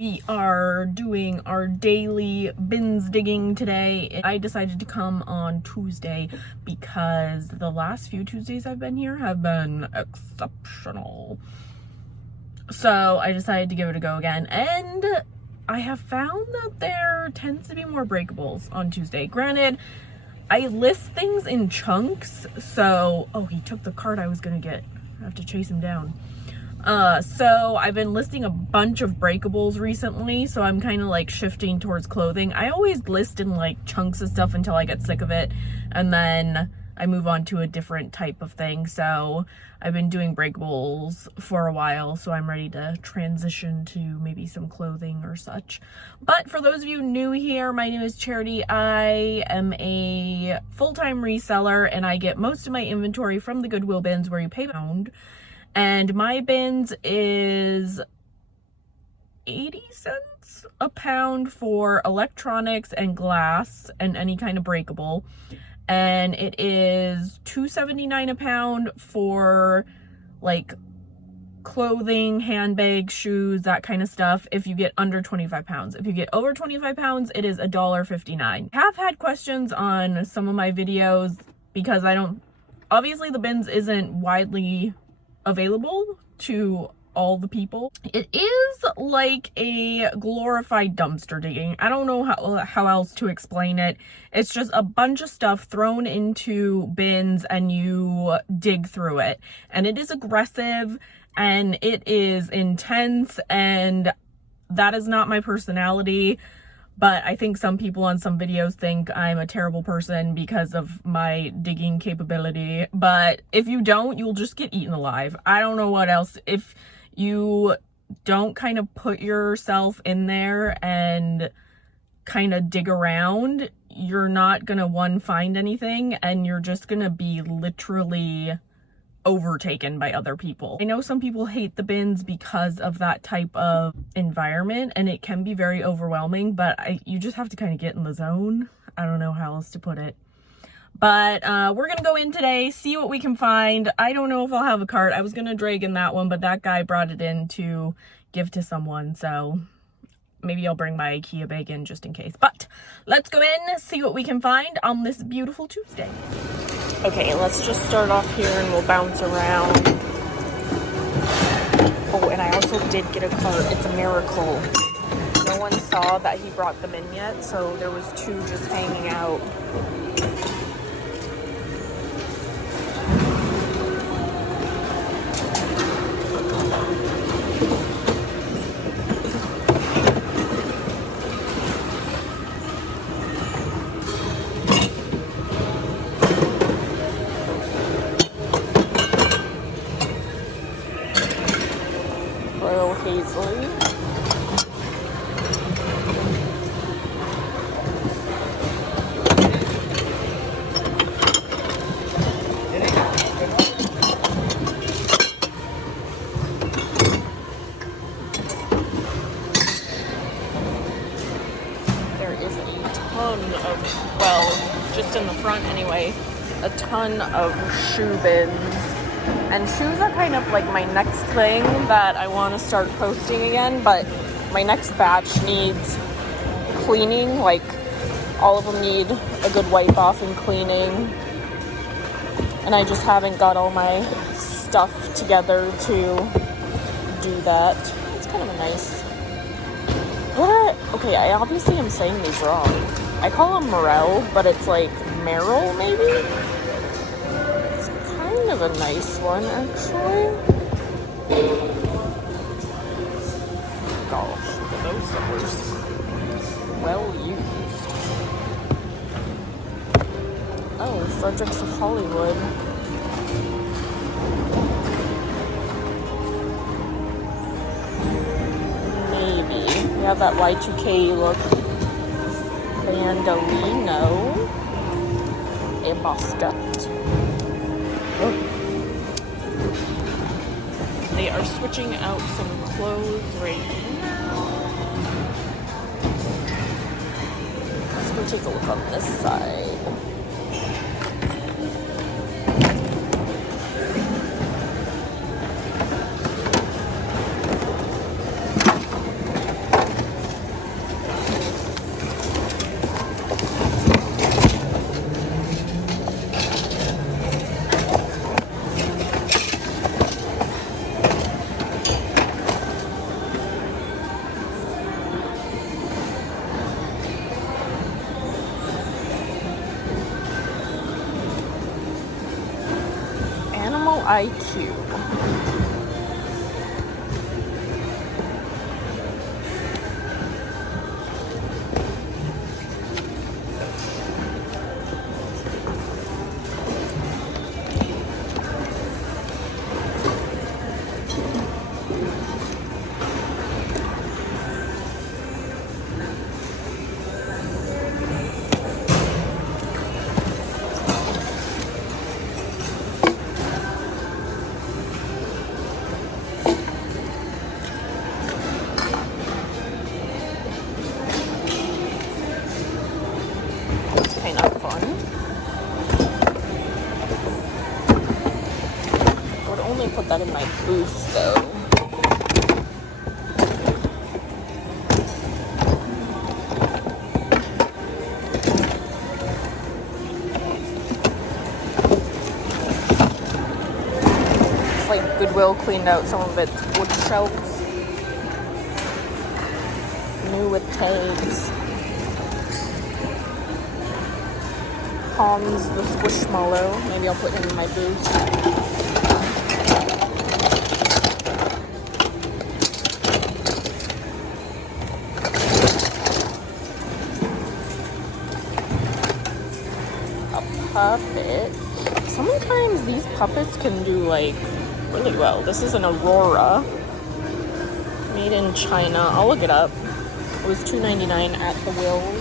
We are doing our daily bins digging today. I decided to come on Tuesday because the last few Tuesdays I've been here have been exceptional. So I decided to give it a go again, and I have found that there tends to be more breakables on Tuesday. Granted, I list things in chunks, so... Oh, he took the cart I was gonna get. I have to chase him down. So I've been listing a bunch of breakables recently, so I'm kind of like shifting towards clothing. I always list in like chunks of stuff until I get sick of it, and then I move on to a different type of thing. So I've been doing breakables for a while, so I'm ready to transition to maybe some clothing or such. But for those of you new here, my name is Charity. I am a full-time reseller, and I get most of my inventory from the Goodwill bins where you pay pound. And my bins is 80 cents a pound for electronics and glass and any kind of breakable. And it is $2.79 a pound for like clothing, handbags, shoes, that kind of stuff if you get under 25 pounds. If you get over 25 pounds, it is $1.59. I have had questions on some of my videos because obviously the bins isn't widely available to all the people. It is like a glorified dumpster digging. I don't know how else to explain it. It's just a bunch of stuff thrown into bins and you dig through it. And it is aggressive and it is intense, and that is not my personality. But I think some people on some videos think I'm a terrible person because of my digging capability. But if you don't, you'll just get eaten alive. I don't know what else. If you don't kind of put yourself in there and kind of dig around, you're not going to, find anything, and you're just going to be literally overtaken by other people. I know some people hate the bins because of that type of environment, and it can be very overwhelming, but you just have to kind of get in the zone. I don't know how else to put it. But we're gonna go in today, see what we can find. I don't know if I'll have a cart. I was gonna drag in that one, but that guy brought it in to give to someone, so maybe I'll bring my IKEA bag in just in case. But let's go in, see what we can find on this beautiful Tuesday. Okay, let's just start off here and we'll bounce around. Oh, and I also did get a cart. It's a miracle. No one saw that he brought them in yet, so there was two just hanging out. Just in the front anyway, a ton of shoe bins. And shoes are kind of like my next thing that I want to start posting again, but my next batch needs cleaning. Like, all of them need a good wipe off and cleaning. And I just haven't got all my stuff together to do that. It's kind of a nice... Okay, I obviously am saying these wrong. I call them morel, but it's like Merrill, maybe? It's kind of a nice one, actually. Gosh, look at those suckers. Well used. Oh, Fredericks of Hollywood. Maybe. We have that Y2K look. Bandolino, a basket. Oh. They are switching out some clothes right now. Let's go take a look on this side. IQ. Put that in my booth though. It's like Goodwill cleaned out some of its wood shelves. New with tags. Hans the Squishmallow. Maybe I'll put him in my booth. Puppet. Sometimes these puppets can do like really well. This is an Aurora made in China. I'll look it up. It was $2.99 at the Welllllll.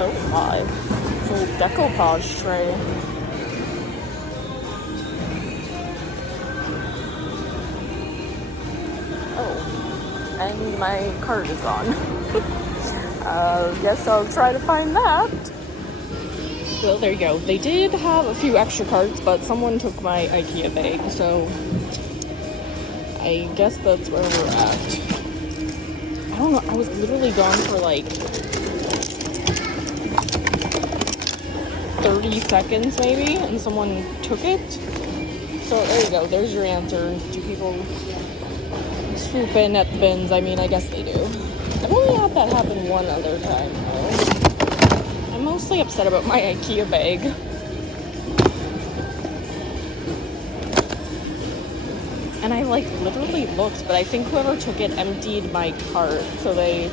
Oh my. Full decoupage tray. And my card is gone. Guess I'll try to find that. Well, there you go. They did have a few extra cards, but someone took my IKEA bag, so I guess that's where we're at. I don't know, I was literally gone for like 30 seconds maybe, and someone took it. So there you go, there's your answer. Do people swoop in at the bins? I mean, I guess they do. I've only had that happen one other time though. I'm mostly upset about my IKEA bag. And I like literally looked, but I think whoever took it emptied my cart. So they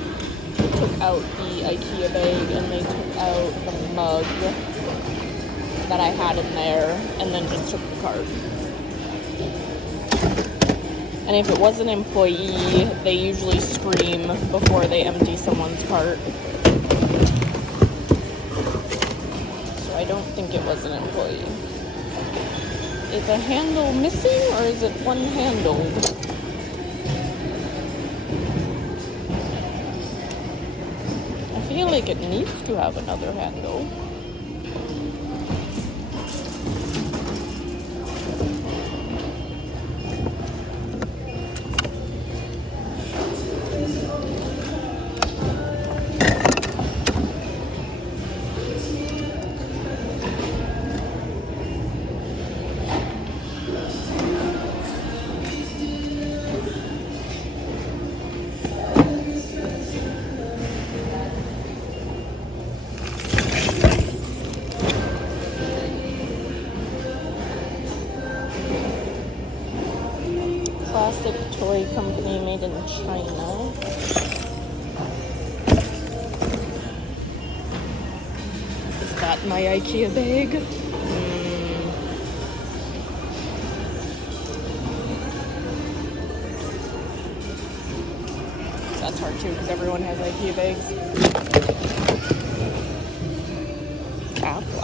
took out the IKEA bag and they took out the mug that I had in there and then just took the cart. And if it was an employee, they usually scream before they empty someone's cart. So I don't think it was an employee. Is a handle missing or is it one handled? I feel like it needs to have another handle. Classic toy company made in China. Is that my IKEA bag? That's hard too because everyone has IKEA bags. Apple.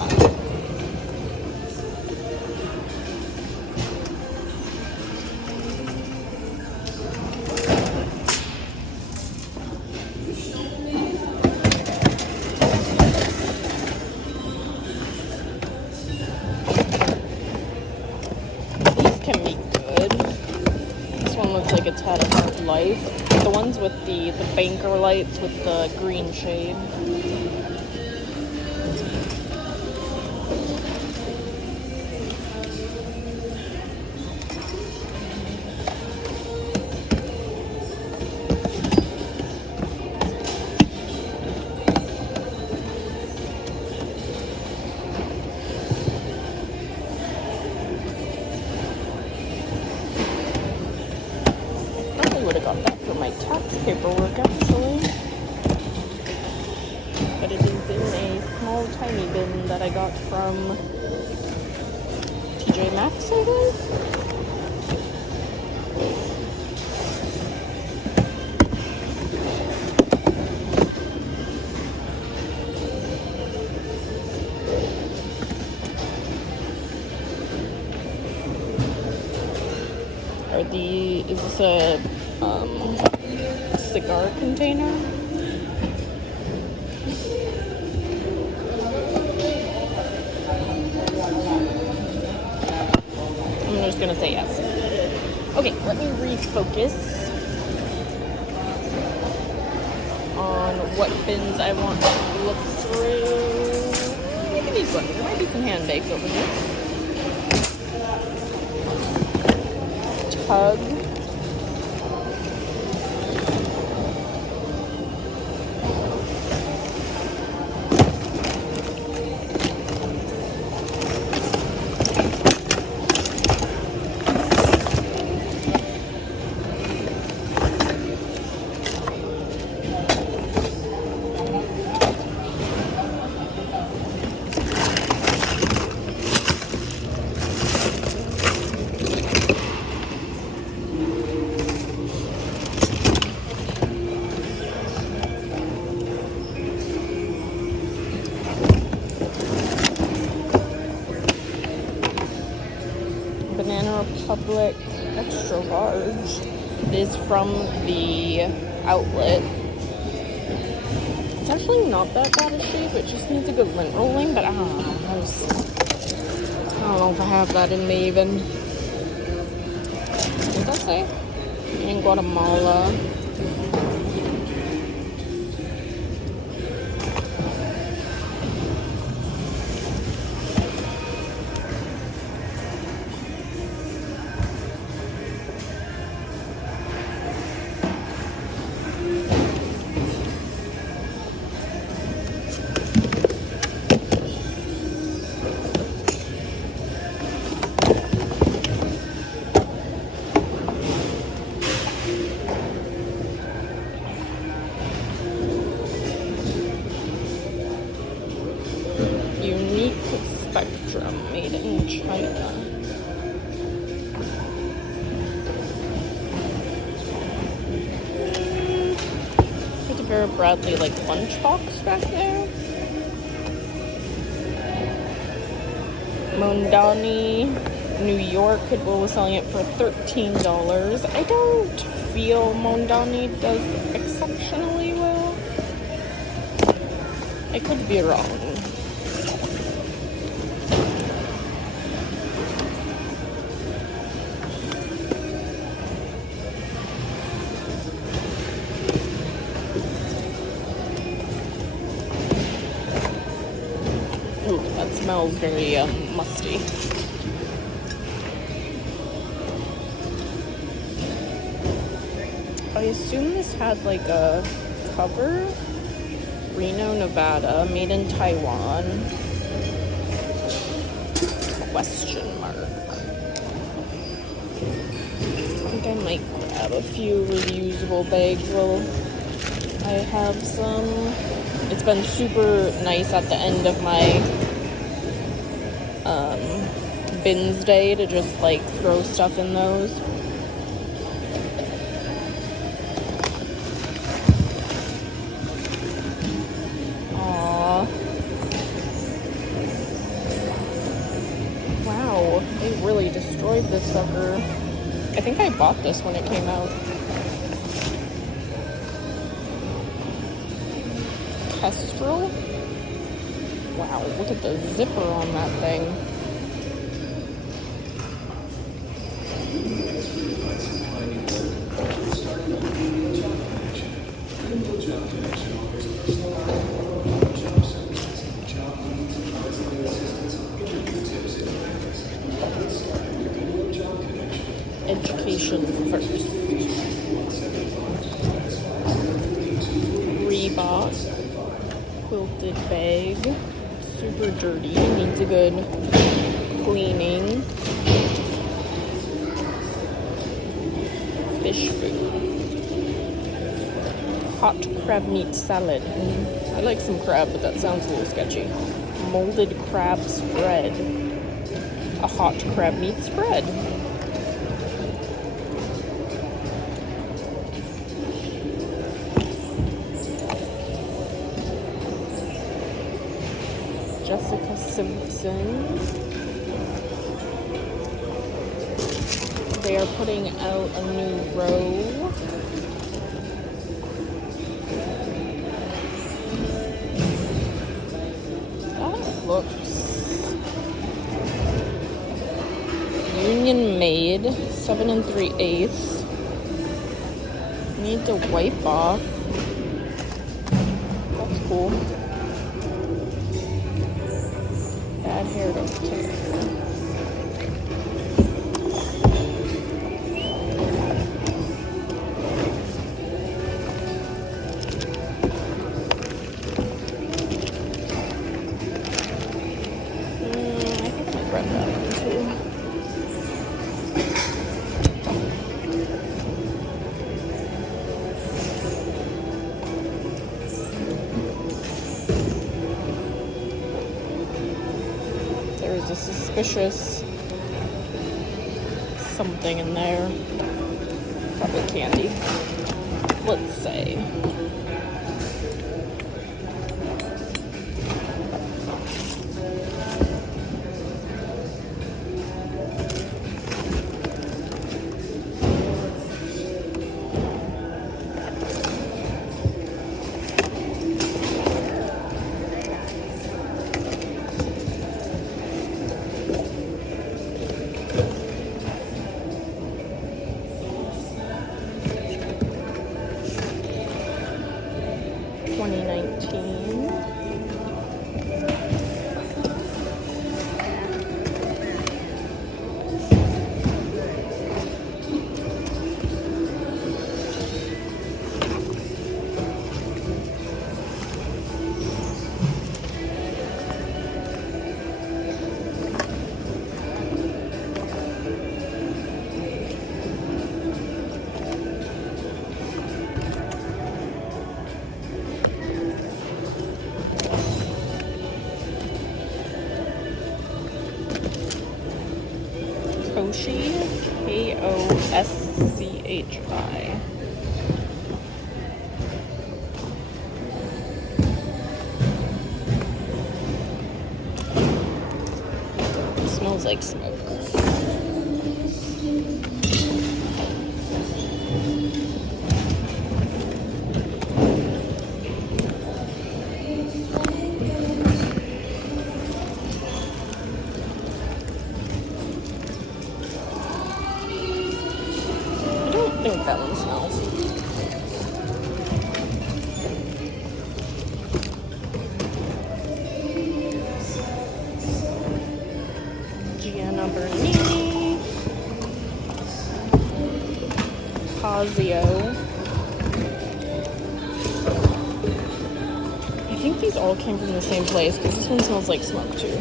Like it's had a hard life. The ones with the banker lights with the green shade. would have got that for my tax paperwork, actually. But it is in a small, tiny bin that I got from TJ Maxx, I guess. Is this a cigar container? I'm just gonna say yes. Okay, let me refocus on what bins I want to look through. Maybe these ones. There might be some handbags over here. Tug. Public extra large is from the outlet. It's actually not that bad a shape, it just needs a good lint rolling, but I don't know. I don't know if I have that in me even. What does that say? In Guatemala. Made in China. There's a pair of Bradley like lunchbox back there. Mondani, New York. Goodwill was selling it for $13. I don't feel Mondani does exceptionally well. I could be wrong. Smells very musty. I assume this had like a cover. Reno, Nevada, made in Taiwan. Question mark. I think I might grab a few reusable bags while I have some. It's been super nice at the end of my BINS day to just like throw stuff in those. Aww. Wow, they really destroyed this sucker. I think I bought this when it came out. Kestrel? Wow, look at the zipper on that thing. Education first. Reebok quilted bag. Super dirty. Needs a good cleaning. Fish food. hot crab meat salad. I like some crab, but that sounds a little sketchy. Molded crab spread. A hot crab meat spread. Jessica Simpson. They are putting out a new row. That looks Union made, 7 3/8. Need to wipe off. That's cool. Bad hair don't care. There's a suspicious something in there. Probably candy. Let's say. Koshi, KoschI. It smells like smoke. I think that one smells. Gianna Bernini. Casio. I think these all came from the same place because this one smells like smoke too.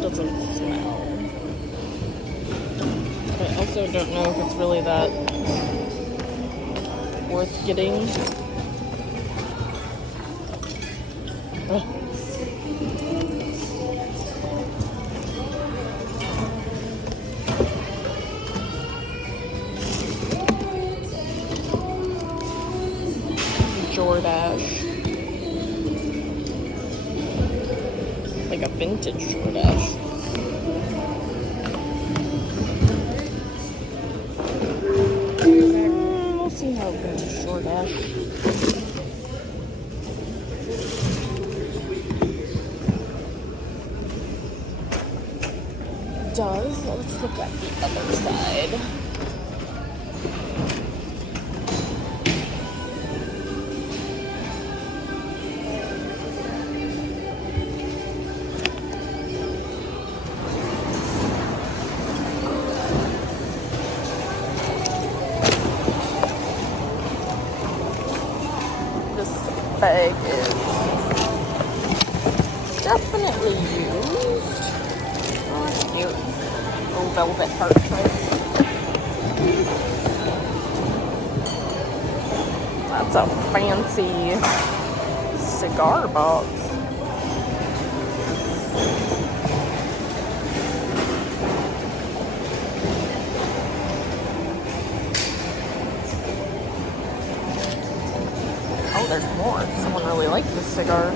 Doesn't smell. But I also don't know if it's really that worth getting. Ugh. Jordache. Like a vintage Jordache. We'll see how vintage Jordache does. Let's look at the other side. bag is definitely used. Oh, that's cute. Little velvet heart shape. That's a fancy cigar box. Oh, there's more. Someone really liked this cigar.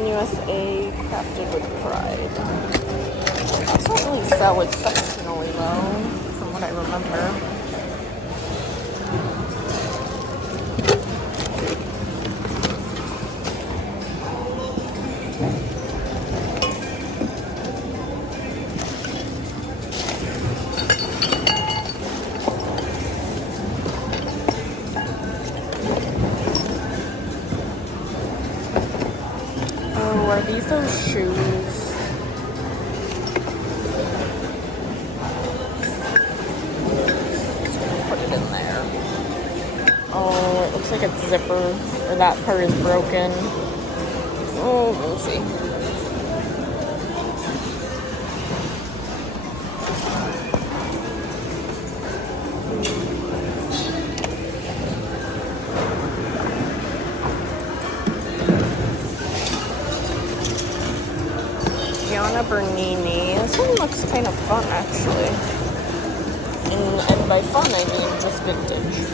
USA, crafted with pride. These don't really sell exceptionally well, from what I remember. Are these those shoes? Put it in there. Oh, it looks like it's zipper, or that part is broken. Oh, we'll see. Bernini. This one looks kind of fun, actually. And by fun, I mean just vintage.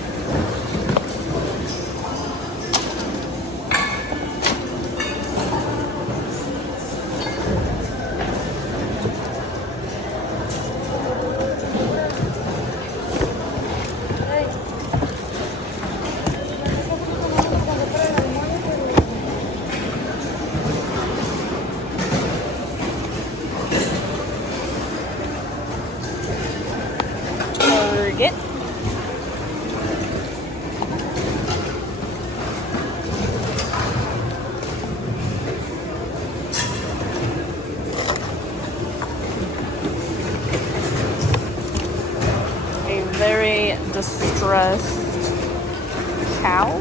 Target. A very distressed cow.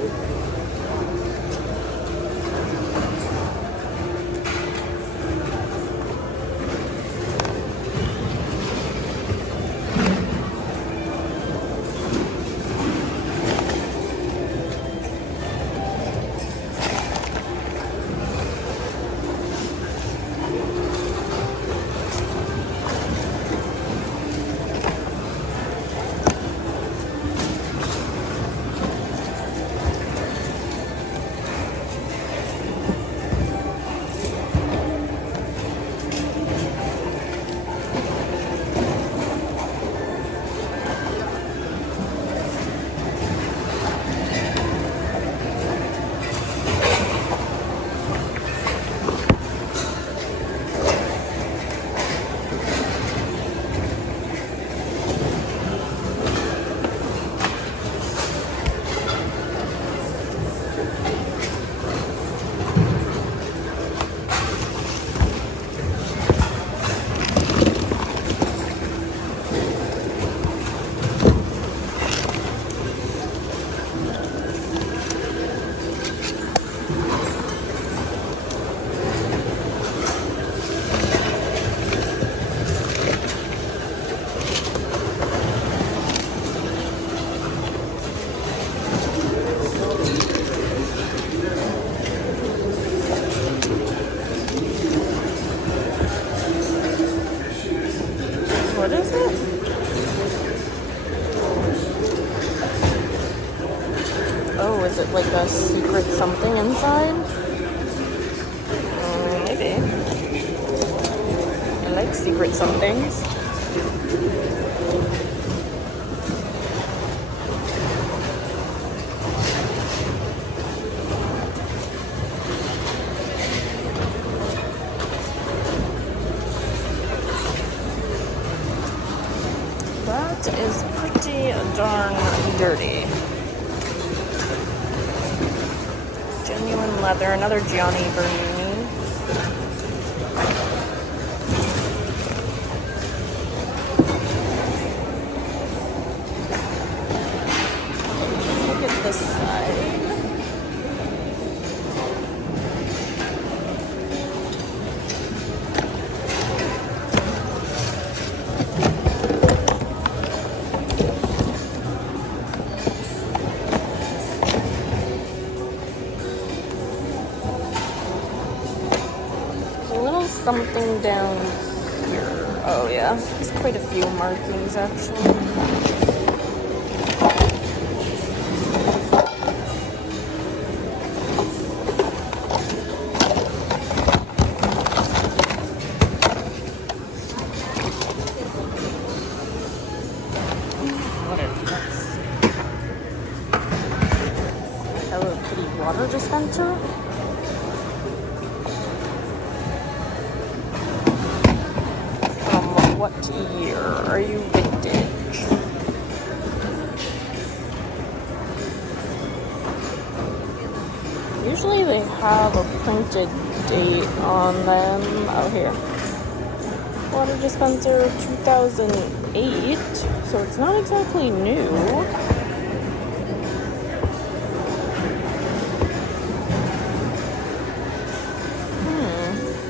What is it? Oh, is it like a secret something inside? secret somethings. That is pretty darn dirty. Genuine leather, another Gianni Bernini. Look at this side. Something down here. Oh yeah, there's quite a few markings actually. What is this? Hello Kitty water dispenser? What year are you vintage? Usually they have a printed date on them. Oh, here. Water dispenser 2008, so it's not exactly new.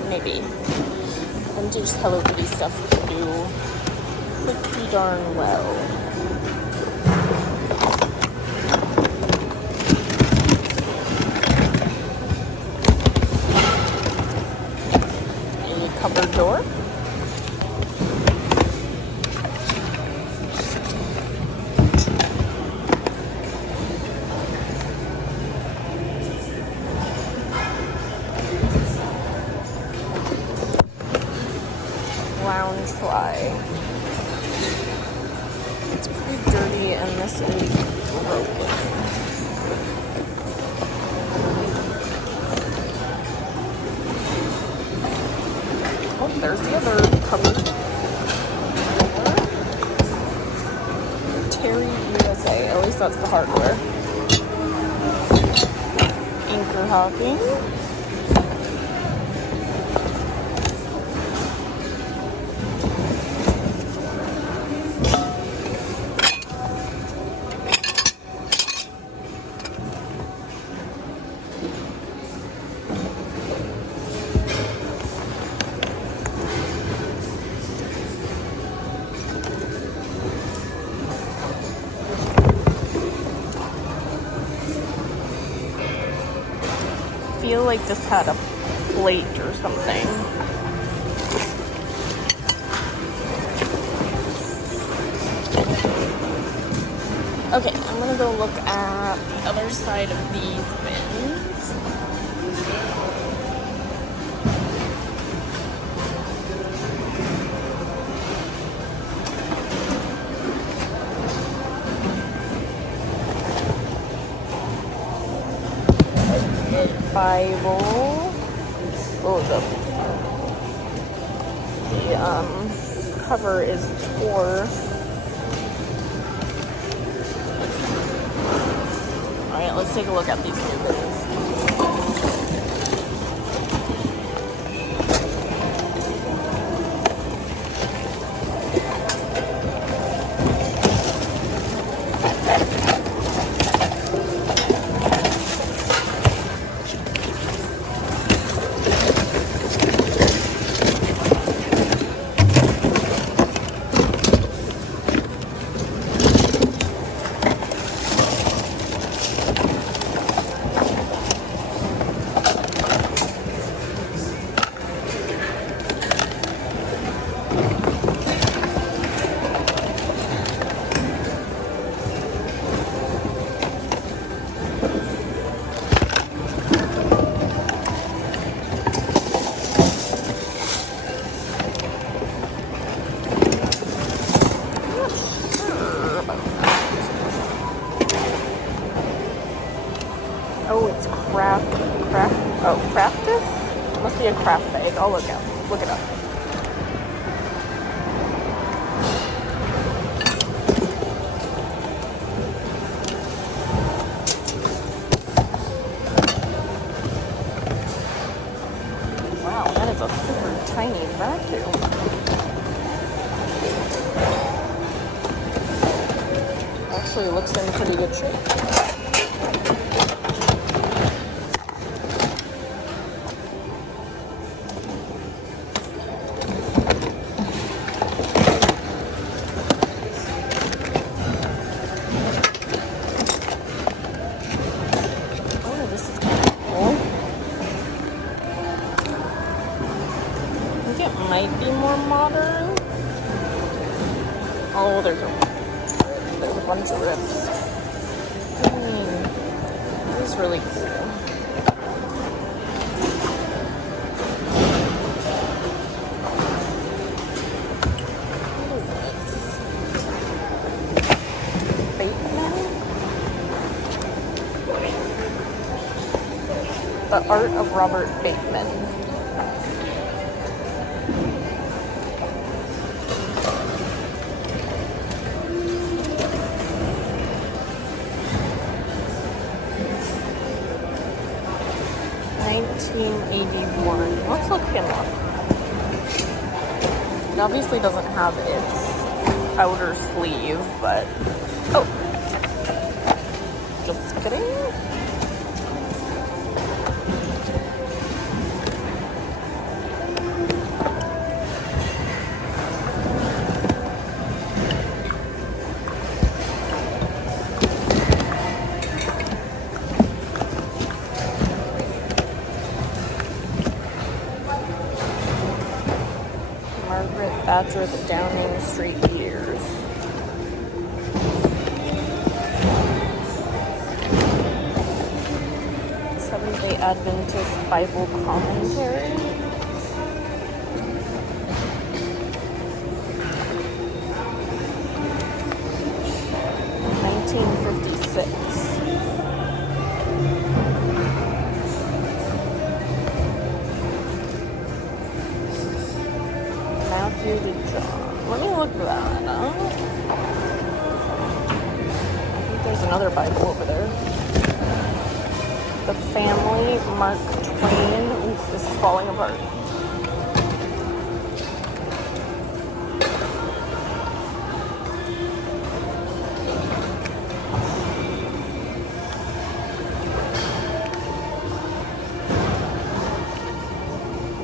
Maybe. Vintage Hello Kitty stuff to do pretty darn well. A cupboard door. Loungefly. It's pretty dirty and this is broken. Oh, there's the other cupboard. Terry USA. At least that's the hardware. Anchor hocking. I feel like this had a plate or something. Okay, I'm gonna go look at the other side of these bins. Bible. Oh, the cover is torn. All right, let's take a look at these new bins. be a craft bag. I'll look it up. Wow, that is a super tiny vacuum. Actually, looks in pretty good shape. Might be more modern. Oh, there's a bunch of rips. This is really cool. What is this? Bateman? The Art of Robert Bateman. Let's look him up. It obviously doesn't have its outer sleeve, but oh, just kidding. Badger the Downing Street years. Seventh-day Adventist Bible Commentary. $19.56. Matthew to John. Let me look that up. I think there's another Bible over there. The Family, Mark Twain. Oof, this is falling apart.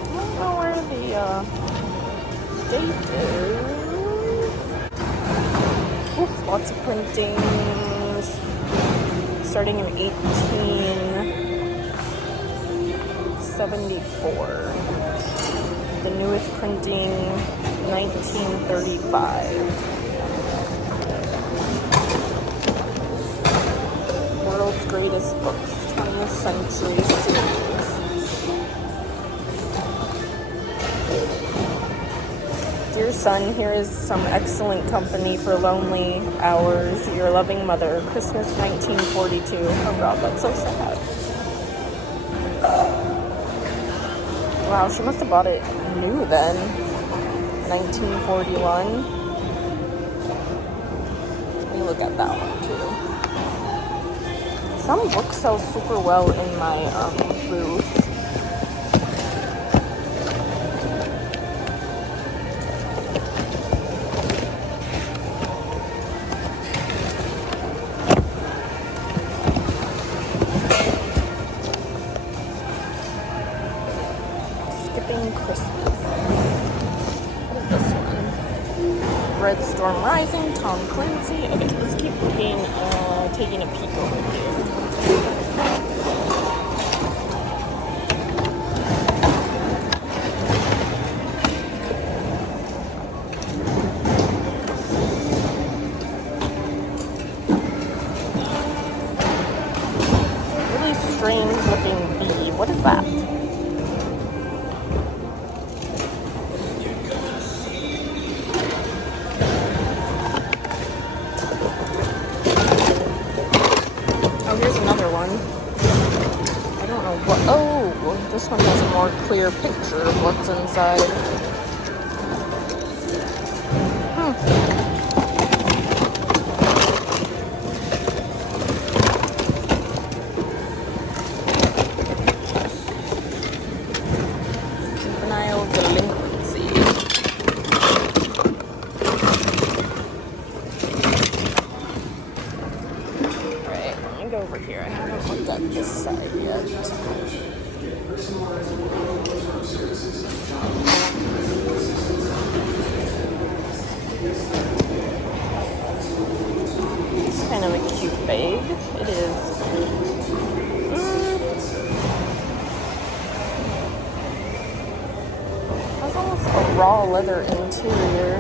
I don't know where the date is. Oof, lots of printings. Starting in 1874. The newest printing, 1935. World's Greatest Books, 20th Century Series. Dear son, here is some excellent company for lonely hours. Your loving mother, Christmas 1942. Oh God, that's so sad. Wow, she must have bought it new then. 1941. Let me look at that one too. Some books sell super well in my booth. Christmas. What is this one? Red Storm Rising, Tom Clancy. Okay, let's keep looking, taking a peek over here. Really strange looking bee. What is that? Oh, here's another one. I don't know what. Oh, this one doesn't more clear picture of what's inside. Juvenile delinquency. Alright, let me go over here. I haven't looked at this side yet. It's kind of a cute bag. It is. Has almost a raw leather interior.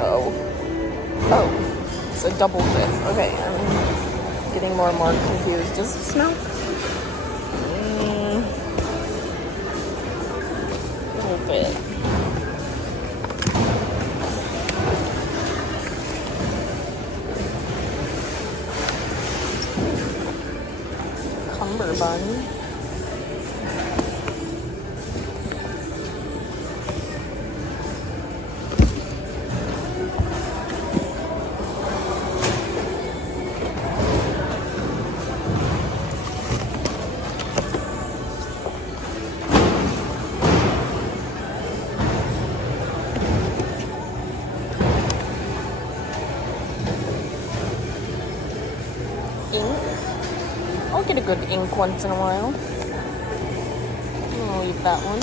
Oh, it's a double fit. Okay, I'm getting more and more confused. Does it smell? Double fit. Cummerbund. I'll get a good ink once in a while. I'll leave that one.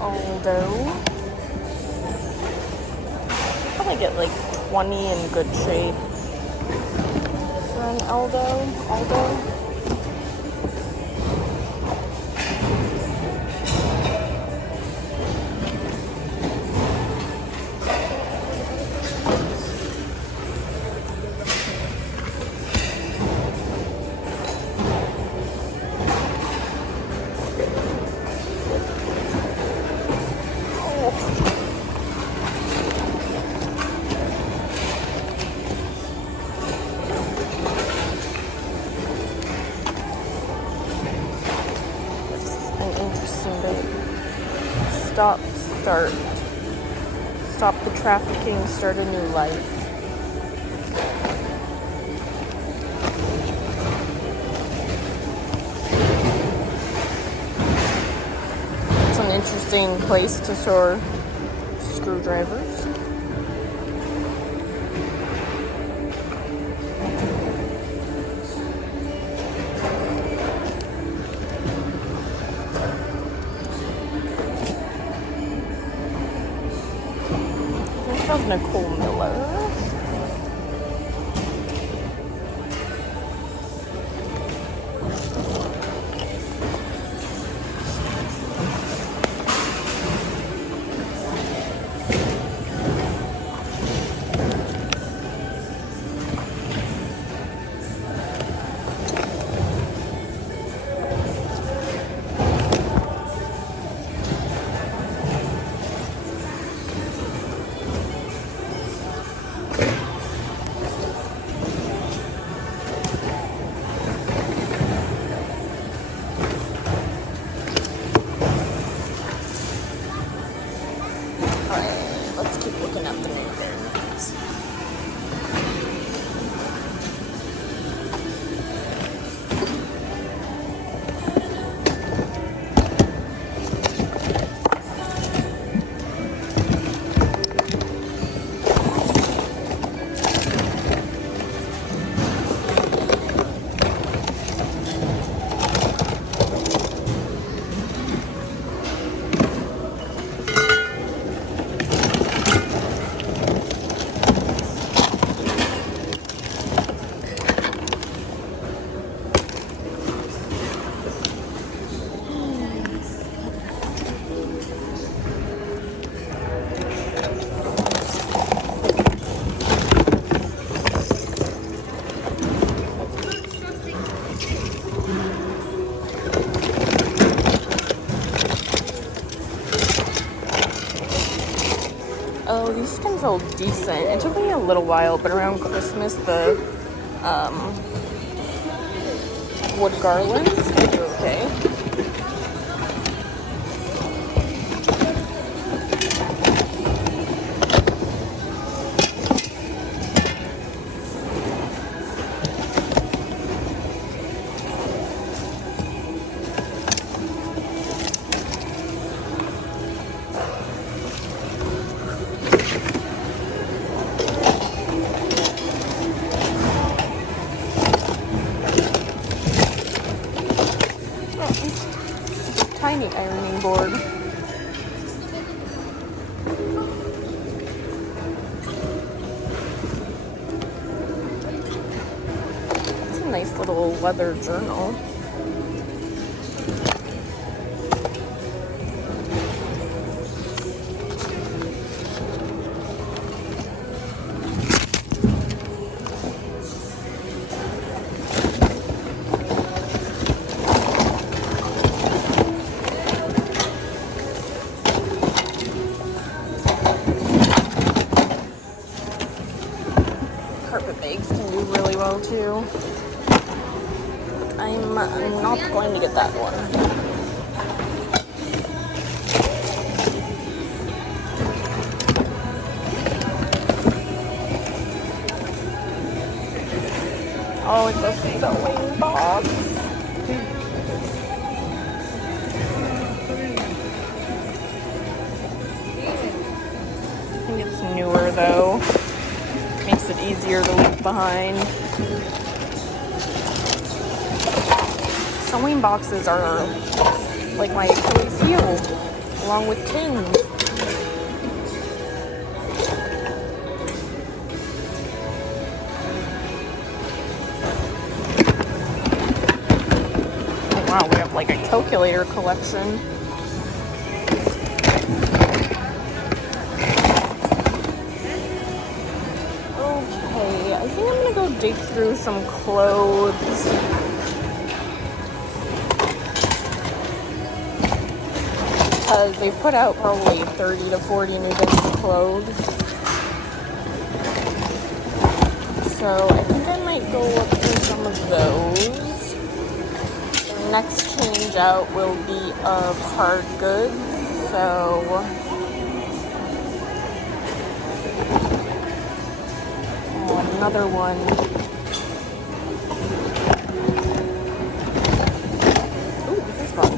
Aldo. Probably get like 20 in good shape for an Aldo. Stop the trafficking, start a new life. It's an interesting place to store screwdrivers. Nicole Miller. these stems all decent. It took me a little while, but around Christmas, the wood garlands are okay. Tiny ironing board. It's a nice little leather journal. Carpet bags can do really well too. I'm not going to get that one. Oh, it's a sewing box. I think it's newer though. Makes it easier to leave behind. Sewing boxes are like my Achilles heel, along with tins. Oh wow, we have like a calculator collection. Okay, I think I'm gonna go dig through some clothes. Because they put out probably 30 to 40 new bits of clothes. So I think I might go look through some of those. The next change out will be of hard goods. So another one. Ooh, this is fun.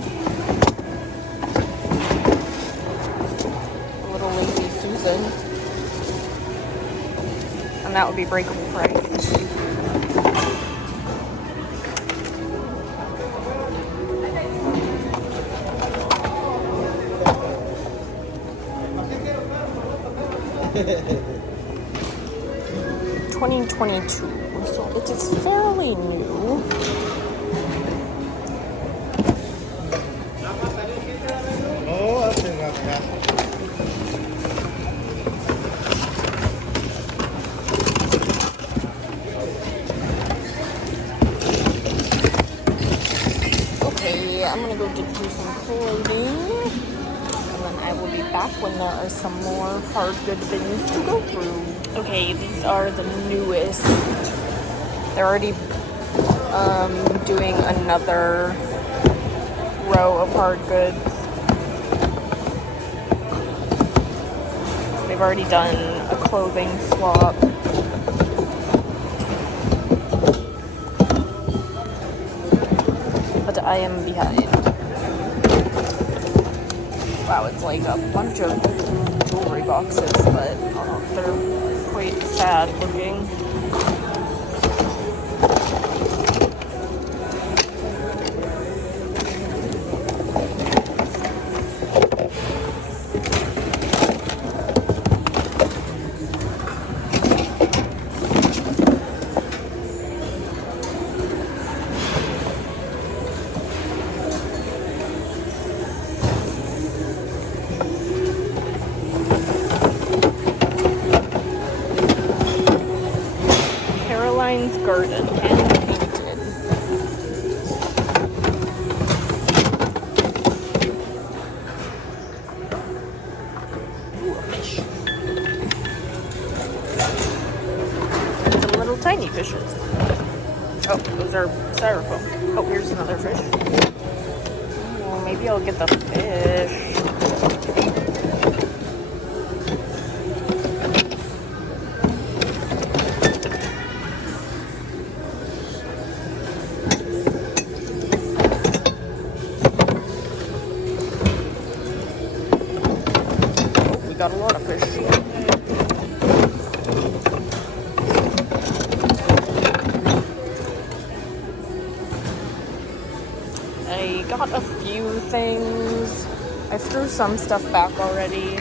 And that would be breakable price. $2022, so it is fairly new. I'm gonna go dig through some clothing, and then I will be back when there are some more hard good bins to go through. Okay, these are the newest. They're already doing another row of hard goods. They've already done a clothing swap. But I am behind. Wow, it's like a bunch of jewelry boxes, but they're quite sad looking. Garden and styrofoam. Oh, here's another fish. Oh, maybe I'll get the fish. Oh, we got a lot of fish. I got a few things. I threw some stuff back already.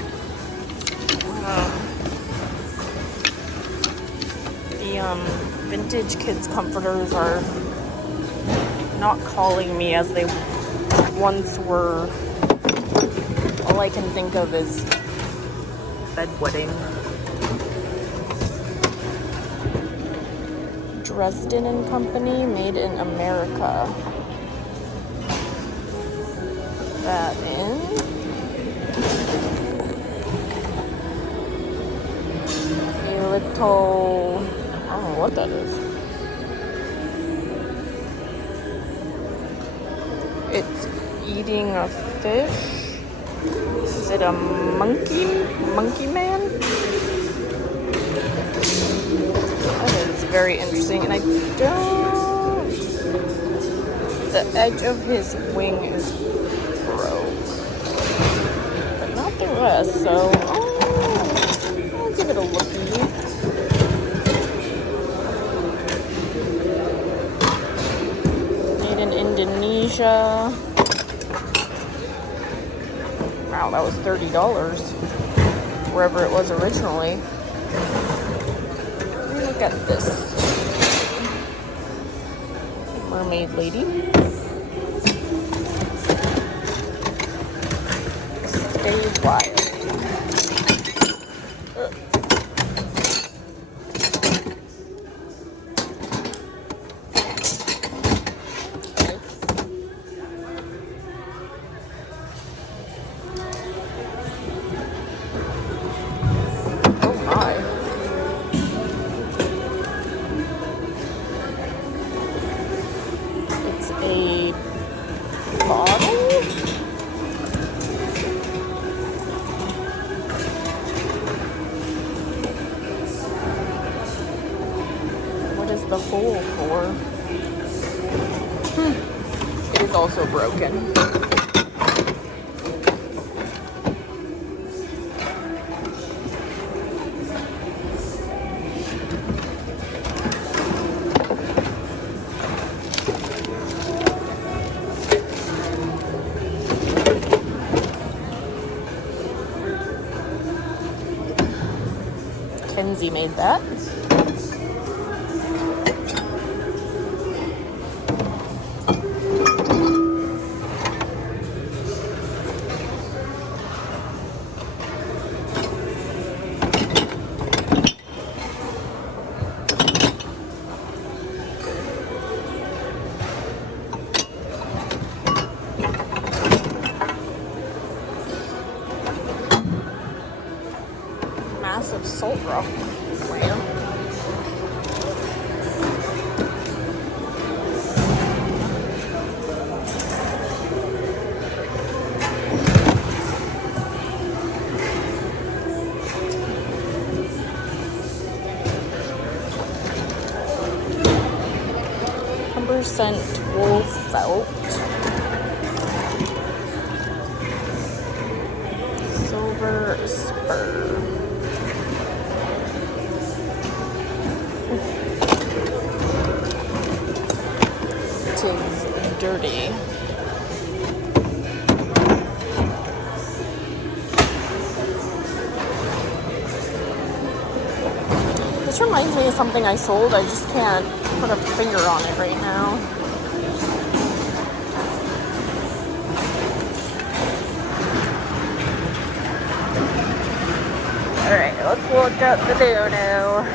The vintage kids comforters are not calling me as they once were. All I can think of is bedwetting. Dresden and Company, made in America. That in. A little, I don't know what that is. It's eating a fish. Is it a monkey man? That is very interesting, and I don't. The edge of his wing is broke, but not the rest. So I'll give it a lookie. Made in Indonesia. Wow, that was $30 wherever it was originally. Look at this mermaid lady. Stay wild. A bottle? What is the hole for? It is also broken. Kenzie made that. Massive salt rock lamp. Cent wool felt. Silver spur. It is dirty. This reminds me of something I sold. I just can't put a finger on it right now. Alright, let's look at the dodo.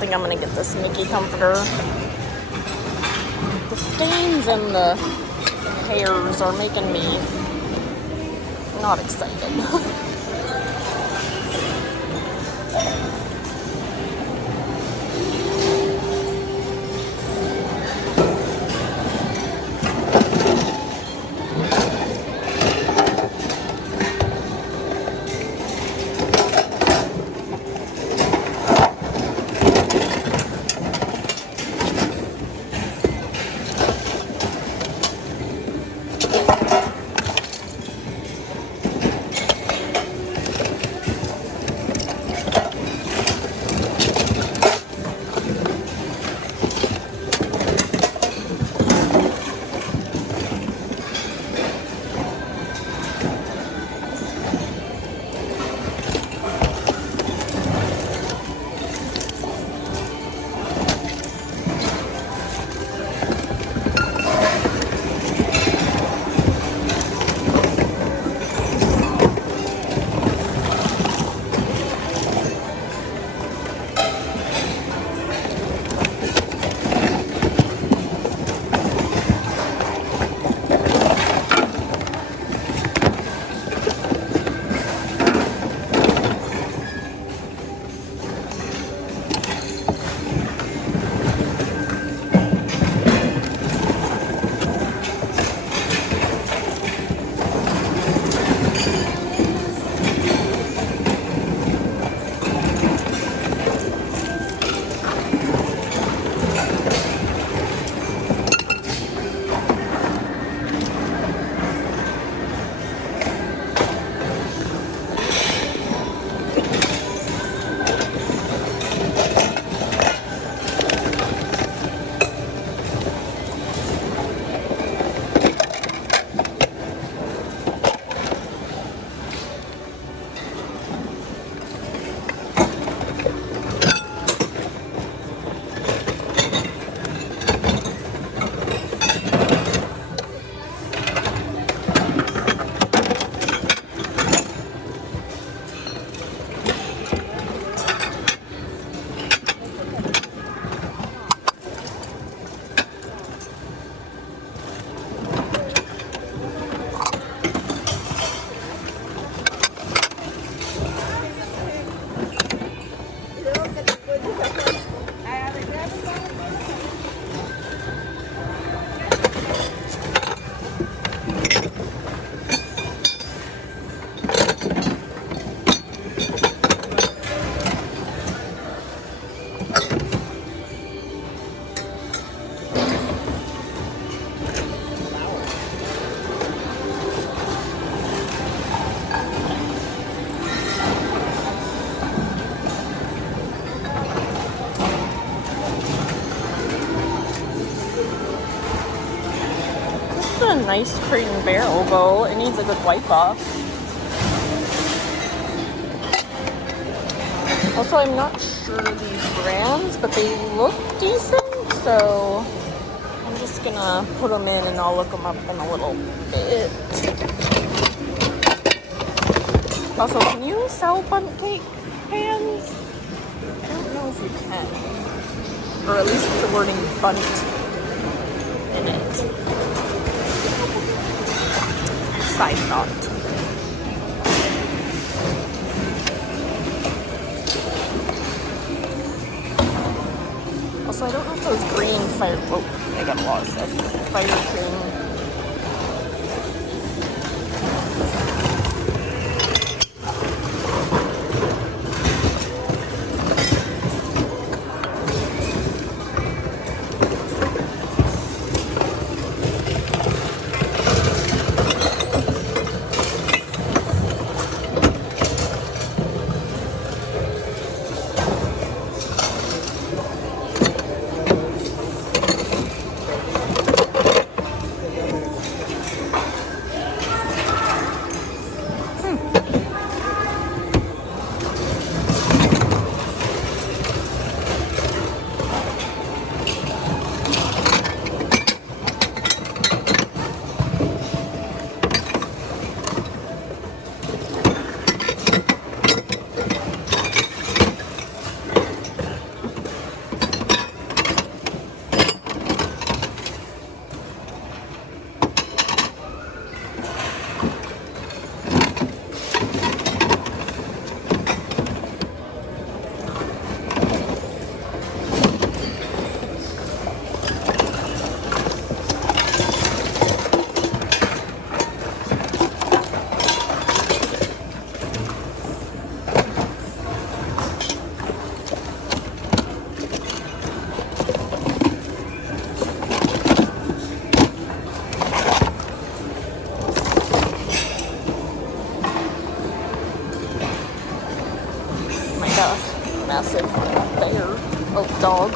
think I'm gonna get this Mickey comforter. The stains and the hairs are making me not excited. A nice Crate and Barrel bowl. It needs a good wipe off. Also, I'm not sure these brands, but they look decent, so I'm just gonna put them in and I'll look them up in a little bit. Also, can you sell bundt cake pans? I don't know if you can. Or at least with the wording bundt in it. Side thought. Also, I don't know if those green fire... Oh, I got a lot of stuff. Fire cream. gosh, massive bear. Oh, dog.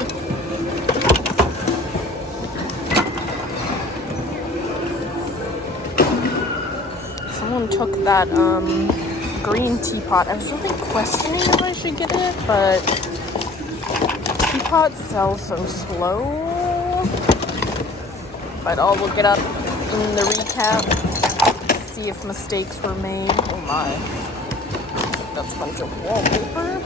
Someone took that green teapot. I was really questioning if I should get it, but teapots sell so slow. But I'll look it up in the recap, see if mistakes were made. Oh my, that's a bunch of wallpaper.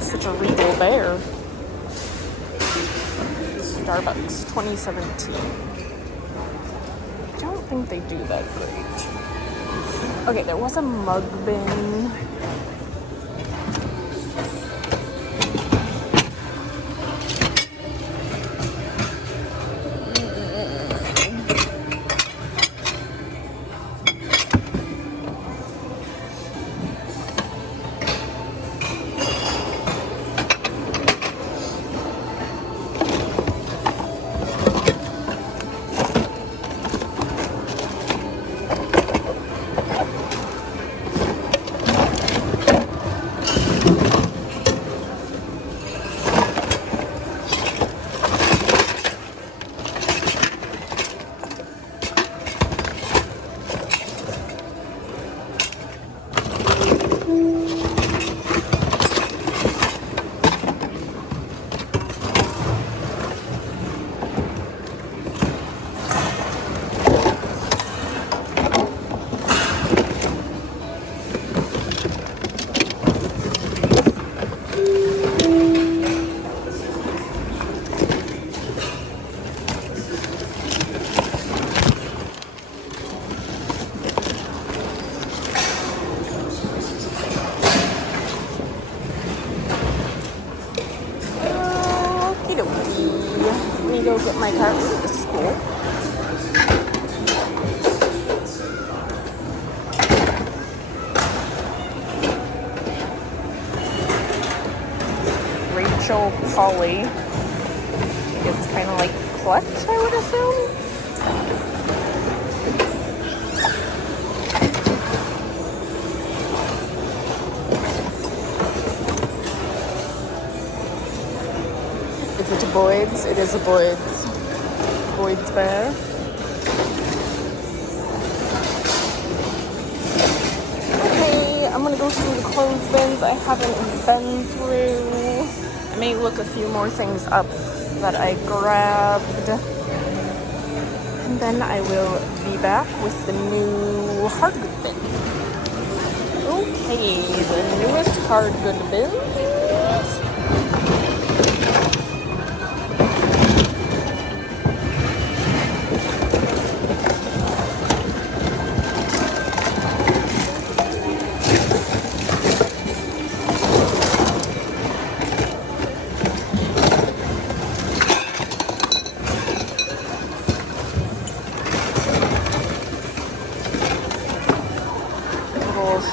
Such a regal bear. Starbucks 2017. I don't think they do that great. Okay, there was a mug bin. Let me go get my car to school. Rachel Polly. It's kind of like clutch, I would assume. Is it Boyd's? It is a Boyd's. Boyd's Bear. Okay, I'm gonna go through the clothes bins I haven't been through. I may look a few more things up that I grabbed. And then I will be back with the new hard good bin. Okay, the newest hard good bin.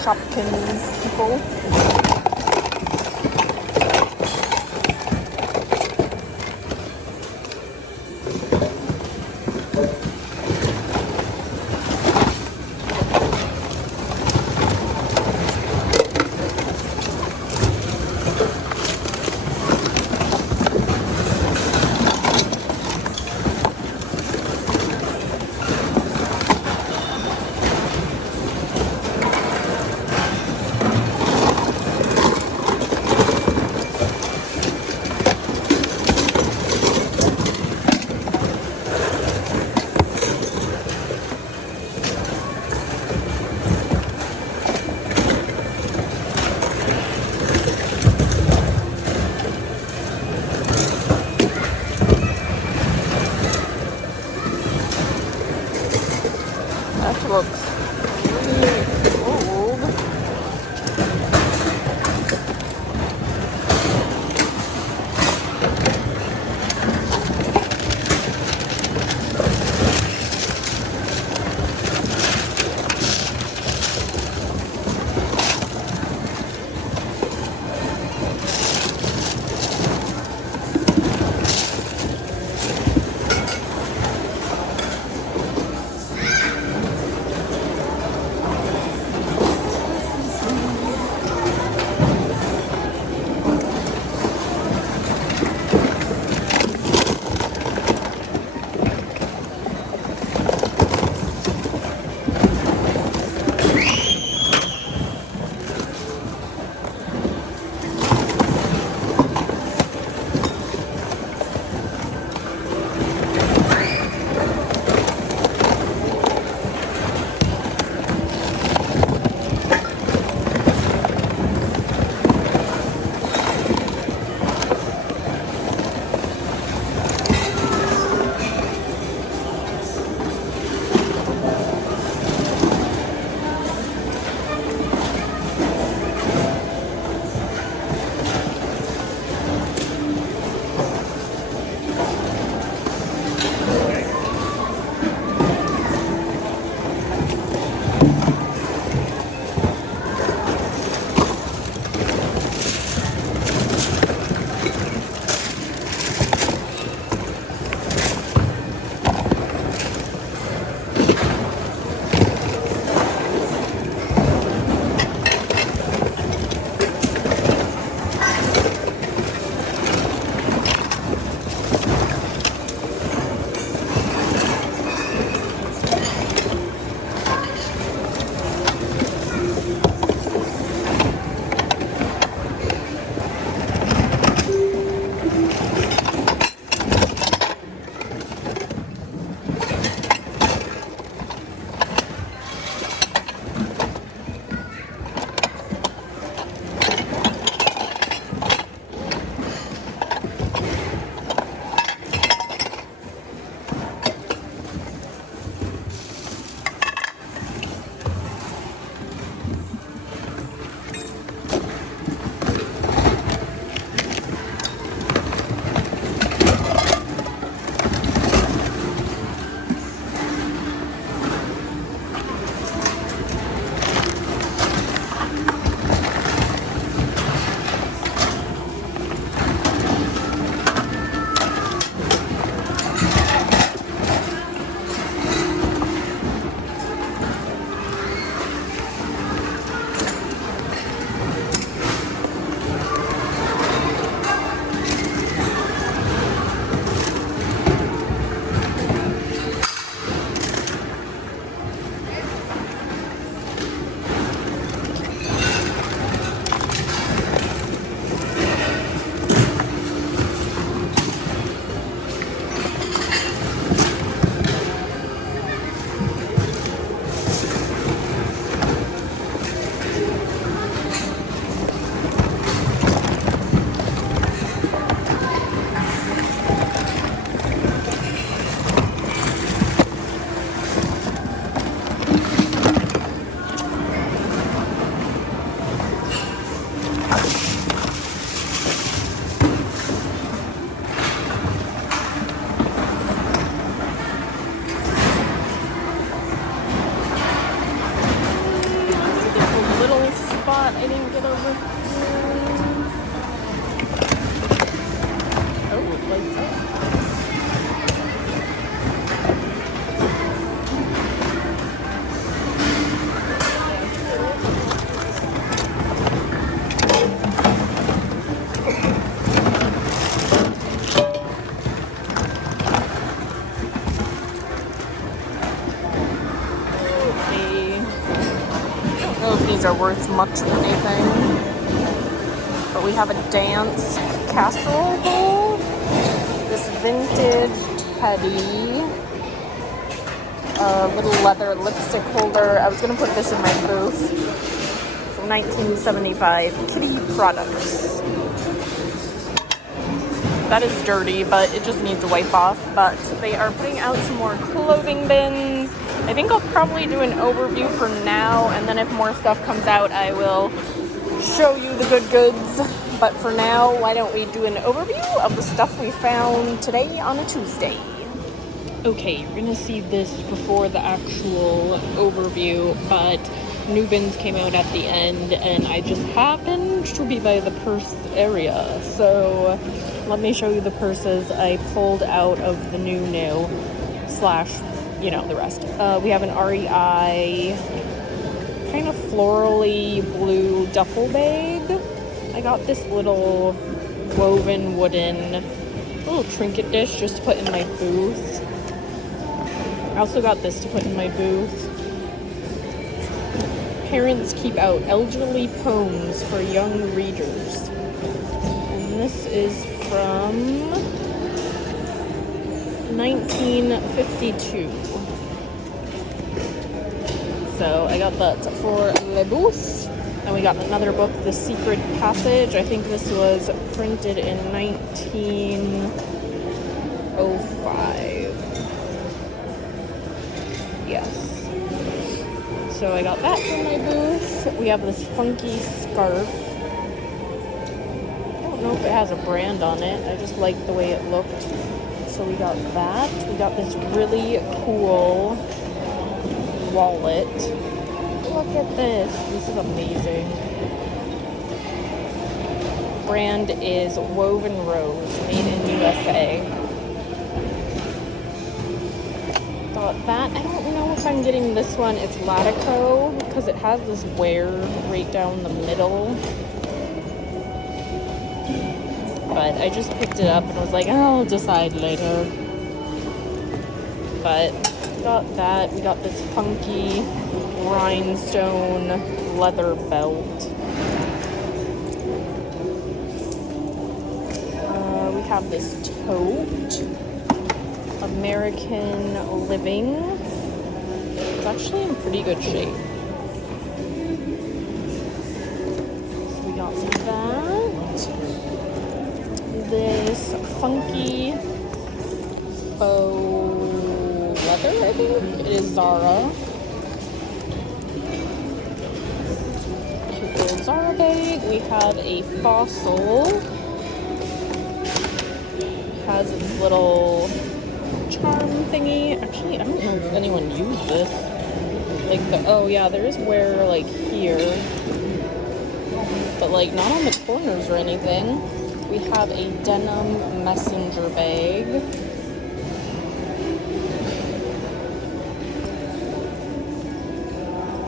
Shopkins people. That looks really old. didn't get over here. Oh, it lights up. These are worth much of anything, but we have a dance casserole bowl, this vintage teddy, a little leather lipstick holder. I was gonna put this in my booth. From 1975, kitty products. That is dirty, but it just needs a wipe off. But they are putting out some more clothing bins. I think I'll probably do an overview for now, and then if more stuff comes out, I will show you the good goods. But for now, why don't we do an overview of the stuff we found today on a Tuesday. Okay, you're gonna see this before the actual overview, but new bins came out at the end, and I just happened to be by the purse area. So let me show you the purses I pulled out of the new slash, you know, the rest. We have an REI kind of florally blue duffel bag. I got this little woven wooden little trinket dish just to put in my booth. I also got this to put in my booth. Parents keep out elderly poems for young readers. And this is from 1952. So I got that for Le Booth. And we got another book, The Secret Passage. I think this was printed in 1905. Yes. So I got that from my booth. We have this funky scarf. I don't know if it has a brand on it. I just like the way it looked. So we got that. We got this really cool wallet. Look at this. This is amazing. Brand is Woven Rose, made in USA. Got that. I don't know if I'm getting this one. It's Latico because it has this wear right down the middle. But I just picked it up and was like, I'll decide later. But got that. We got this funky rhinestone leather belt. We have this tote. American Living. It's actually in pretty good shape. So we got that. This funky faux leather, I think. It is Zara. Cute little Zara bag. We have a Fossil. Has its little charm thingy. Actually, I don't know if anyone used this. Like oh yeah, there is wear like here, but like not on the corners or anything. We have a denim messenger bag.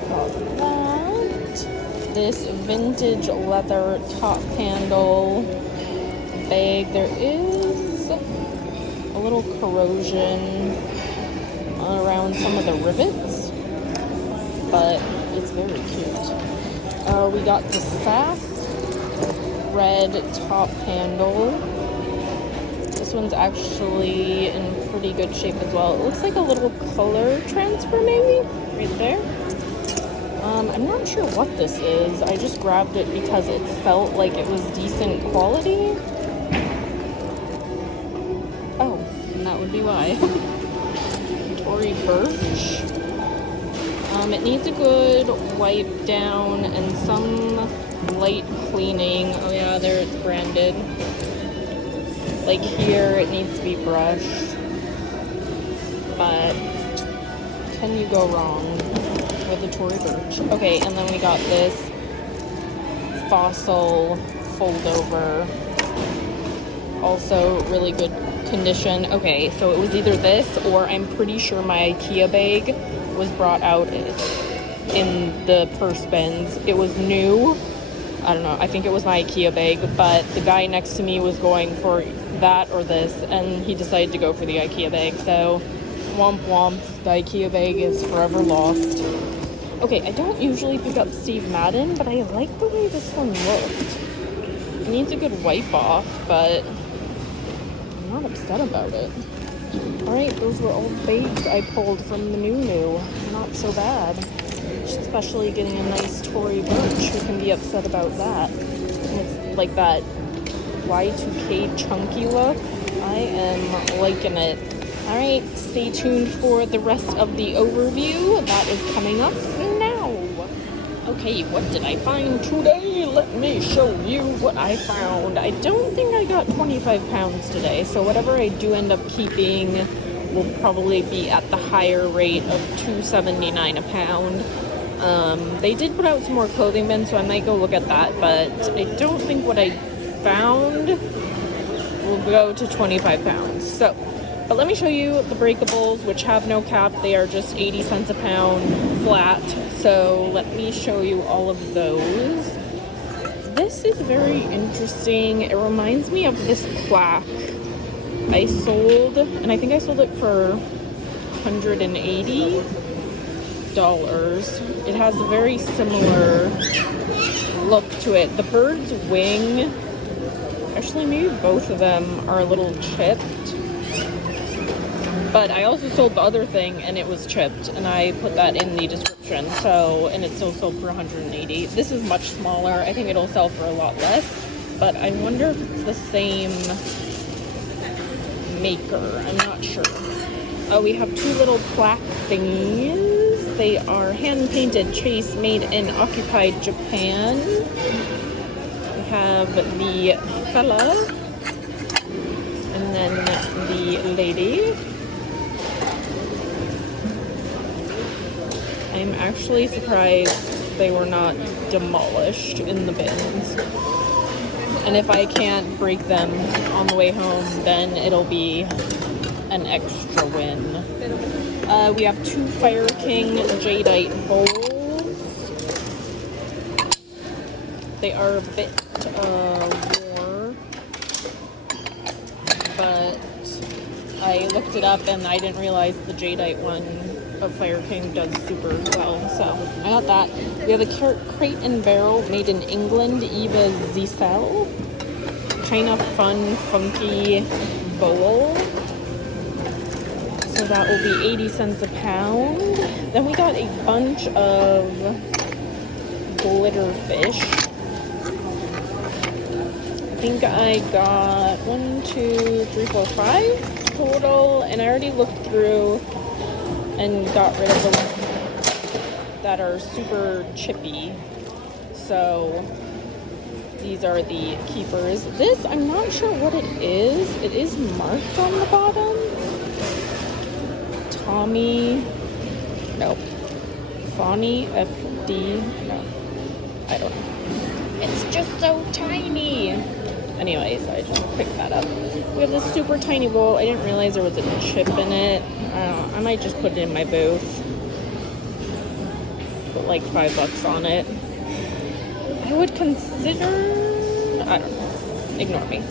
Got that. This vintage leather top handle bag. There is a little corrosion around some of the rivets, but it's very cute. We got the sack red top handle. This one's actually in pretty good shape as well. It looks like a little color transfer maybe right there. I'm not sure what this is. I just grabbed it because it felt like it was decent quality. Oh, and that would be why. Tory Burch. It needs a good wipe down and some light cleaning. Oh yeah, there it's branded. Like here, it needs to be brushed. But can you go wrong with the Tory Burch? Okay, and then we got this Fossil fold over. Also really good condition. Okay, so it was either this or I'm pretty sure my IKEA bag was brought out in the purse bins. It was new. I don't know, I think it was my IKEA bag, but the guy next to me was going for that or this, and he decided to go for the IKEA bag, so womp womp, the IKEA bag is forever lost. Okay, I don't usually pick up Steve Madden, but I like the way this one looked. It needs a good wipe off, but I'm not upset about it. Alright, those were all bags I pulled from the new. Not so bad. Especially getting a nice Tory Burch. Who can be upset about that? And it's like that Y2K chunky look. I am liking it. Alright, stay tuned for the rest of the overview. That is coming up now. Okay, what did I find today? Let me show you what I found. I don't think I got 25 pounds today, so whatever I do end up keeping will probably be at the higher rate of $2.79 a pound. They did put out some more clothing bins, so I might go look at that, but I don't think what I found will go to 25 pounds. So, but let me show you the breakables, which have no cap. They are just 80 cents a pound flat. So let me show you all of those. This is very interesting. It reminds me of this plaque I sold, and I think I sold it for $180. It has a very similar look to it. The bird's wing, actually maybe both of them are a little chipped, but I also sold the other thing and it was chipped, and I put that in the description. So, and it still sold for $180. This is much smaller. I think it'll sell for a lot less, but I wonder if it's the same maker. I'm not sure. Oh, we have two little plaque thingies. They are hand-painted chase made in occupied Japan. We have the fella and then the lady. I'm actually surprised they were not demolished in the bins. And if I can't break them on the way home, then it'll be an extra win. We have two Fire King jadeite bowls. They are a bit worn, but I looked it up and I didn't realize the jadeite one of Fire King does super well, so I got that. We have a Crate and Barrel made in England, Eva Zisel. China Fun Funky Bowl. So that will be 80 cents a pound. Then we got a bunch of glitter fish. I think I got 1, 2, 3, 4, 5 total, and I already looked through and got rid of the ones that are super chippy. So these are the keepers. This, I'm not sure what it is. It is marked on the bottom. Tommy, no. Fawny, FD, no. I don't know. It's just so tiny. Anyways, I just picked that up. We have this super tiny bowl. I didn't realize there was a chip in it. I don't know. I might just put it in my booth. Put like $5 on it. I would consider, I don't know. Ignore me.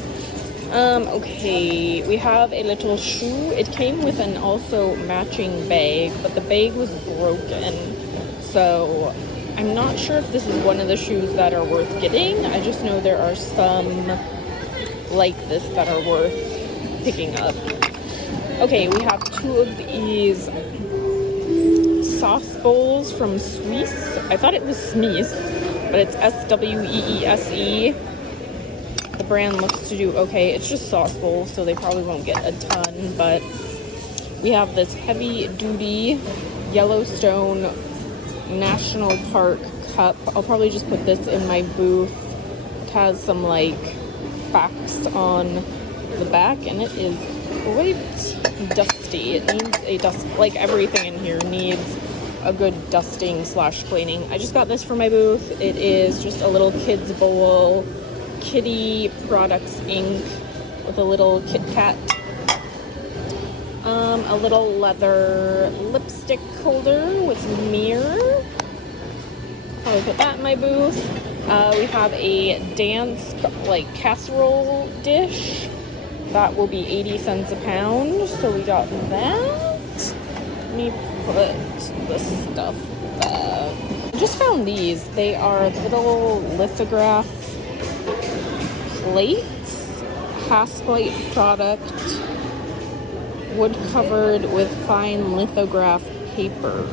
Okay, we have a little shoe. It came with an also matching bag, but the bag was broken. So I'm not sure if this is one of the shoes that are worth getting. I just know there are some like this that are worth picking up. Okay, we have two of these sauce bowls from Swiss. I thought it was Smeese, but it's S-W-E-E-S-E. The brand looks to do okay. It's just sauce bowls, so they probably won't get a ton, but we have this heavy duty Yellowstone National Park cup. I'll probably just put this in my booth. It has some like facts on the back, and it is quite dusty. It needs a dust, like everything in here needs a good dusting slash cleaning. I just got this for my booth. It is just a little kids bowl, kitty products ink with a little Kit Kat. A little leather lipstick holder with mirror. Probably put that in my booth. We have a dance like casserole dish. That will be 80 cents a pound. So we got that. Let me put this stuff back. I just found these. They are little lithograph plates. Pass plate product. Wood covered with fine lithograph paper.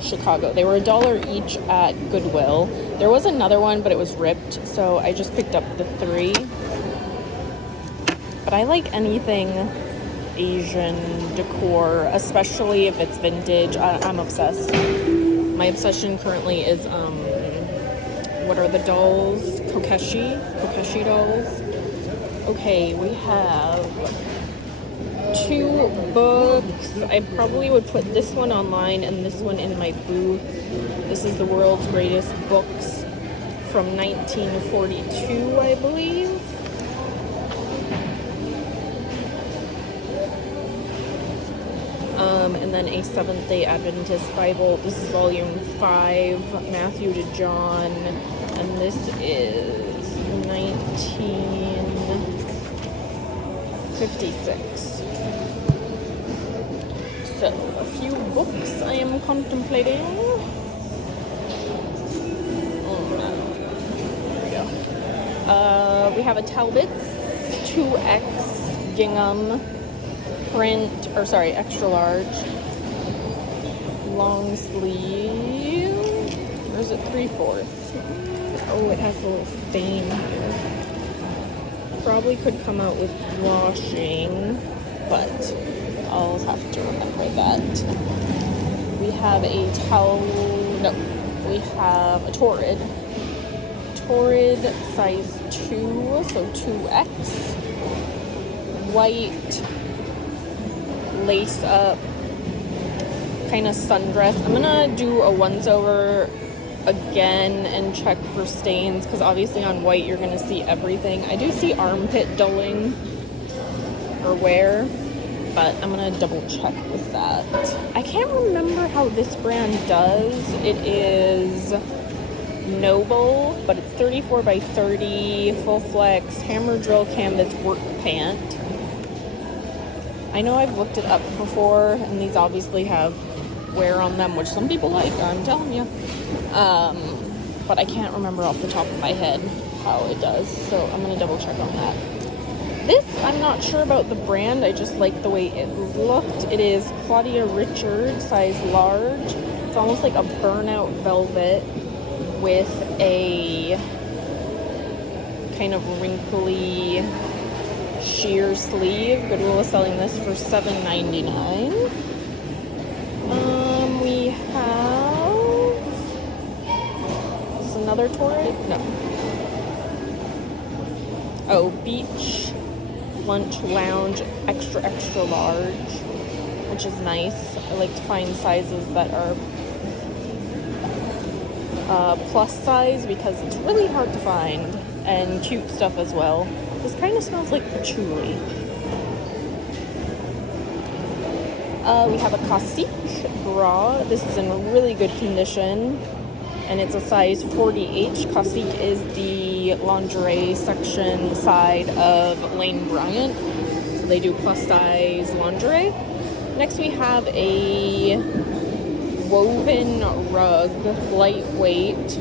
Chicago. They were $1 each at Goodwill. There was another one, but it was ripped, so I just picked up the 3. But I like anything Asian decor, especially if it's vintage. I'm obsessed. My obsession currently is what are the dolls? Kokeshi dolls. Okay, we have 2 books. I probably would put this one online and this one in my booth. This is The World's Greatest Books from 1942, I believe. And then a Seventh-day Adventist Bible. This is volume 5, Matthew to John, and this is 1956. So, a few books I am contemplating. There we go. We have a Talbot's 2X gingham print, or sorry, extra large. Long sleeve. Or is it 3/4? Oh, it has a little stain here. Probably could come out with washing, but I'll have to remember that. We have a we have a Torrid size 2, so 2X. White, lace up, kind of sundress. I'm gonna do a once over again and check for stains, because obviously on white you're gonna see everything. I do see armpit dulling or wear, but I'm gonna double check with that. I can't remember how this brand does. It is Noble, but it's 34 by 30, full flex, hammer drill canvas work pant. I know I've looked it up before, and these obviously have wear on them, which some people like, I'm telling you. But I can't remember off the top of my head how it does, so I'm gonna double check on that. This, I'm not sure about the brand, I just like the way it looked. It is Claudia Richard, size large. It's almost like a burnout velvet with a kind of wrinkly sheer sleeve. Goodwill is selling this for $7.99. We have another Torrid? No. Oh, Beach Lunch Lounge extra large, which is nice. I like to find sizes that are plus size, because it's really hard to find, and cute stuff as well. This kind of smells like patchouli. We have a Cacique bra. This is in really good condition, and it's a size 40H. Cacique is the lingerie section side of Lane Bryant, so they do plus size lingerie. Next we have a woven rug, lightweight.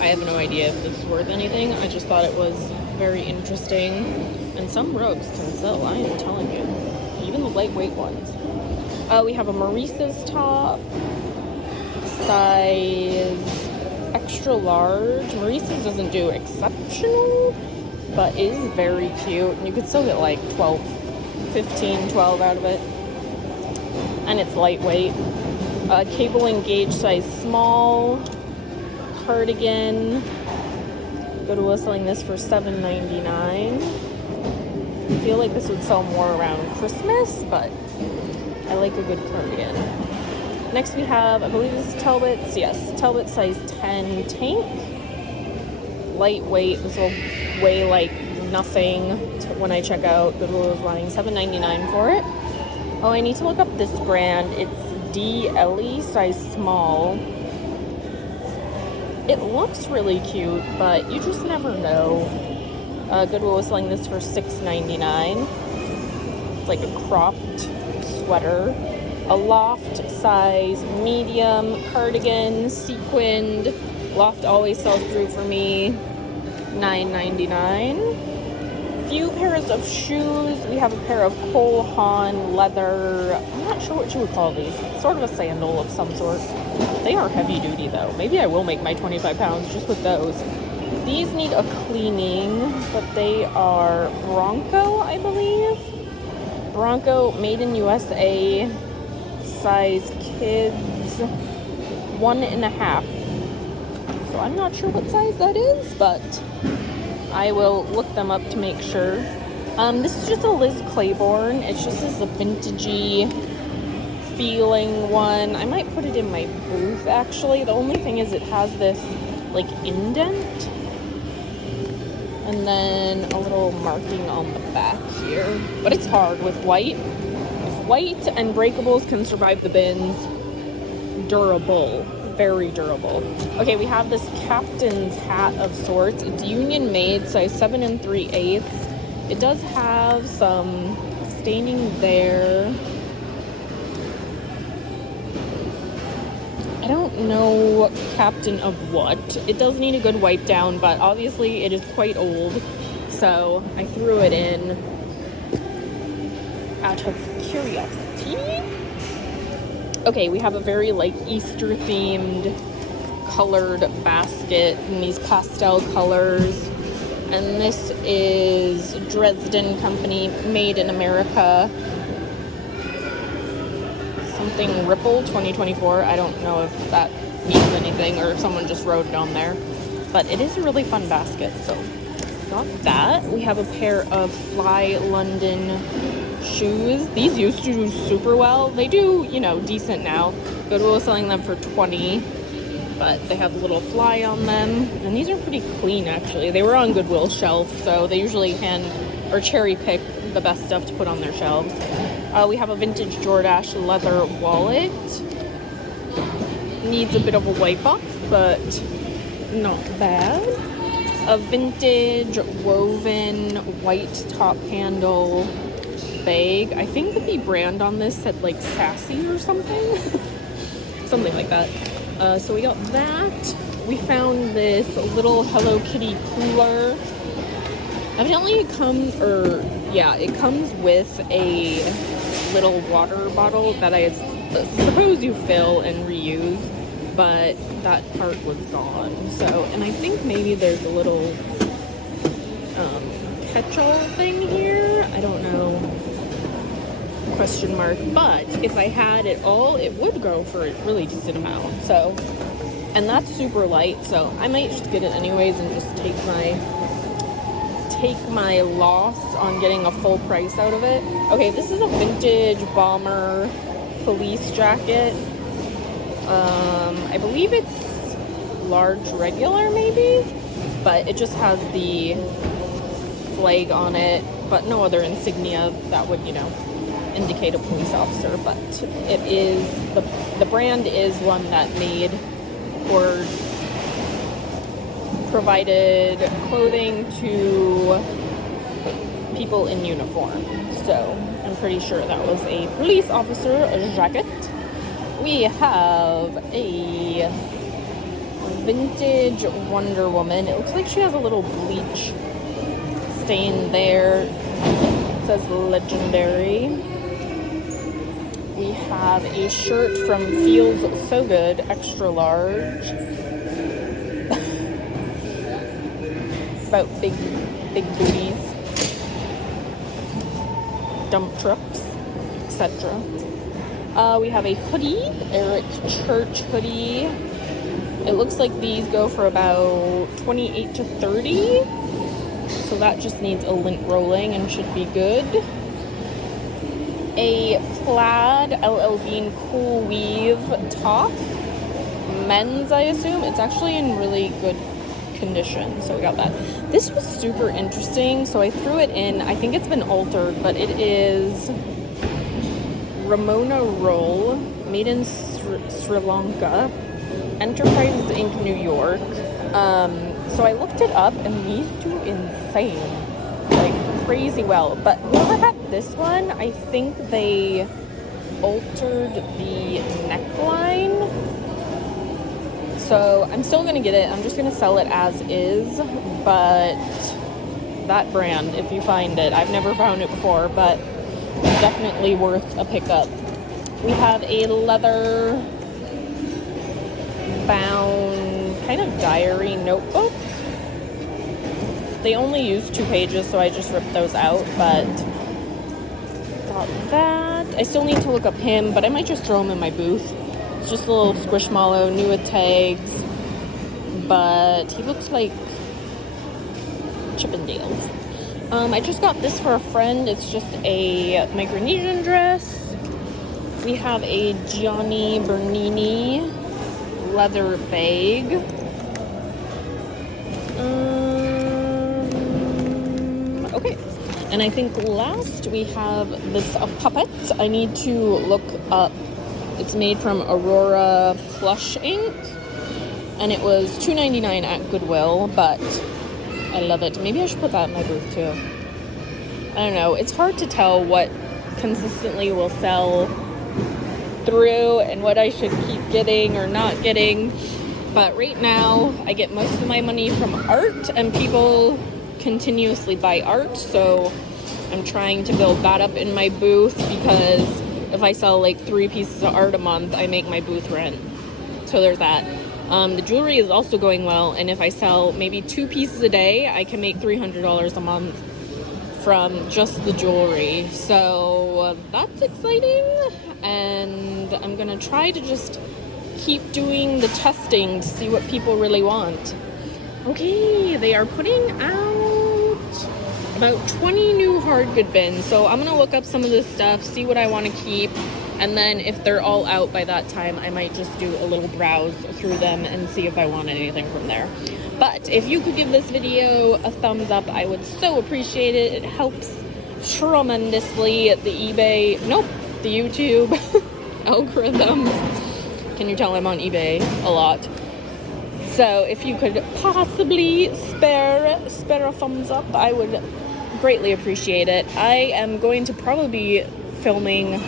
I have no idea if this is worth anything. I just thought it was very interesting, and some rugs can sell, I am telling you, even the lightweight ones. We have a Maurice's top, size extra large. Maurice's doesn't do exceptional, but it is very cute, and you could still get like 12 out of it, and it's lightweight. Cable engaged, size small, cardigan. Goodwill selling this for $7.99. I feel like this would sell more around Christmas, but I like a good cardigan. Next we have, I believe this is Talbot's. Yes, Talbot size 10 tank. Lightweight. This will weigh like nothing when I check out. Goodwill is wanting $7.99 for it. Oh, I need to look up this brand. It's DLE size small. It looks really cute, but you just never know. Goodwill is selling this for $6.99. It's like a cropped sweater. A loft size medium cardigan, sequined. Loft always sells through for me. $9.99. Few pairs of shoes. We have a pair of Cole Haan leather. I'm not sure what you would call these. Sort of a sandal of some sort. They are heavy duty though. Maybe I will make my 25 pounds just with those. These need a cleaning, but they are Bronco, I believe. Bronco, made in USA, size kids 1.5. So I'm not sure what size that is, but I will look them up to make sure. This is just a Liz Claiborne. It's just a vintagey feeling one. I might put it in my booth actually. The only thing is it has this like indent and then a little marking on the back here. But it's hard with white. If white and breakables can survive the bins, durable. Very durable. Okay, we have this captain's hat of sorts. It's union made, size 7 3/8. It does have some staining there. I don't know captain of what. It does need a good wipe down, but obviously it is quite old, so I threw it in out of curiosity. Okay, we have a very like Easter themed colored basket in these pastel colors. And this is Dresden Company, made in America. Something Ripple 2024. I don't know if that means anything or if someone just wrote it on there. But it is a really fun basket, so got that. We have a pair of Fly London shoes. These used to do super well. They do, you know, decent now. Goodwill is selling them for $20, but they have a little fly on them. And these are pretty clean, actually. They were on Goodwill's shelf, so they usually hand or cherry pick the best stuff to put on their shelves. We have a vintage Jordache leather wallet. Needs a bit of a wipe up, but not bad. A vintage woven white top handle bag. I think that the brand on this said like Sassy or something. Something like that. So we got that. We found this little Hello Kitty cooler. Evidently it comes, it comes with a little water bottle that I suppose you fill and reuse, but that part was gone. So, and I think maybe there's a little catch-all thing here. I don't know. Question mark. But if I had it all, it would go for a really decent amount. So, and that's super light, so I might just get it anyways and just take my loss on getting a full price out of it. Okay, this is a vintage bomber police jacket. I believe it's large regular maybe, but it just has the flag on it, but no other insignia that would, you know, indicate a police officer. But it is, the brand is one that made or provided clothing to people in uniform. So I'm pretty sure that was a police officer jacket. We have a vintage Wonder Woman. It looks like she has a little bleach stain there. It says legendary. We have a shirt from Feels So Good, extra large. About big booties, dump trucks, etc. We have a hoodie, Eric Church hoodie. It looks like these go for about $28 to $30. So that just needs a lint rolling and should be good. a plaid LL Bean cool weave top. Men's, I assume. It's actually in really good condition, so we got that. This was super interesting, so I threw it in. I think it's been altered, but it is Ramona Roll, made in Sri Lanka, Enterprises Inc. New York. So I looked it up, and these do insane, like crazy well. But whoever had this one, I think they altered the neckline. So I'm still gonna get it. I'm just gonna sell it as is, but that brand, if you find it, I've never found it before, but definitely worth a pickup. We have a leather bound kind of diary notebook. They only use 2 pages, so I just ripped those out, but got that. I still need to look up him, but I might just throw him in my booth. It's just a little squishmallow, new with tags, but he looks like Chippendales. I just got this for a friend. It's just a Micronesian dress. We have a Gianni Bernini leather bag. Okay. And I think last we have this puppet. I need to look up. It's made from Aurora Plush ink. And it was $2.99 at Goodwill, but I love it. Maybe I should put that in my booth too. I don't know. It's hard to tell what consistently will sell through and what I should keep getting or not getting. But right now, I get most of my money from art, and people continuously buy art. So I'm trying to build that up in my booth, because if I sell like 3 pieces of art a month, I make my booth rent. So there's that. The jewelry is also going well, and if I sell maybe 2 pieces a day, I can make $300 a month from just the jewelry. So that's exciting, and I'm gonna try to just keep doing the testing to see what people really want. Okay, they are putting out about 20 new hard good bins, so I'm gonna look up some of this stuff, see what I want to keep, and then if they're all out by that time, I might just do a little browse through them and see if I want anything from there. But if you could give this video a thumbs up, I would so appreciate it. It helps tremendously. The YouTube algorithms. Can you tell I'm on eBay a lot? So if you could possibly spare a thumbs up, I would greatly appreciate it. I am going to probably be filming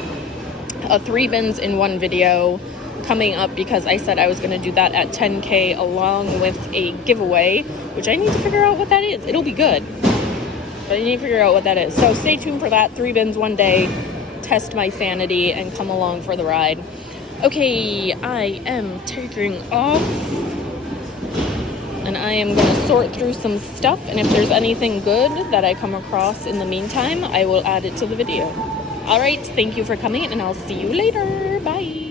a 3 bins in 1 video coming up, because I said I was going to do that at 10K along with a giveaway, which I need to figure out what that is. It'll be good, but I need to figure out what that is. So stay tuned for that. 3 bins 1 day, test my sanity, and come along for the ride. Okay, I am taking off, and I am going to sort through some stuff, and if there's anything good that I come across in the meantime, I will add it to the video. All right, thank you for coming, and I'll see you later. Bye.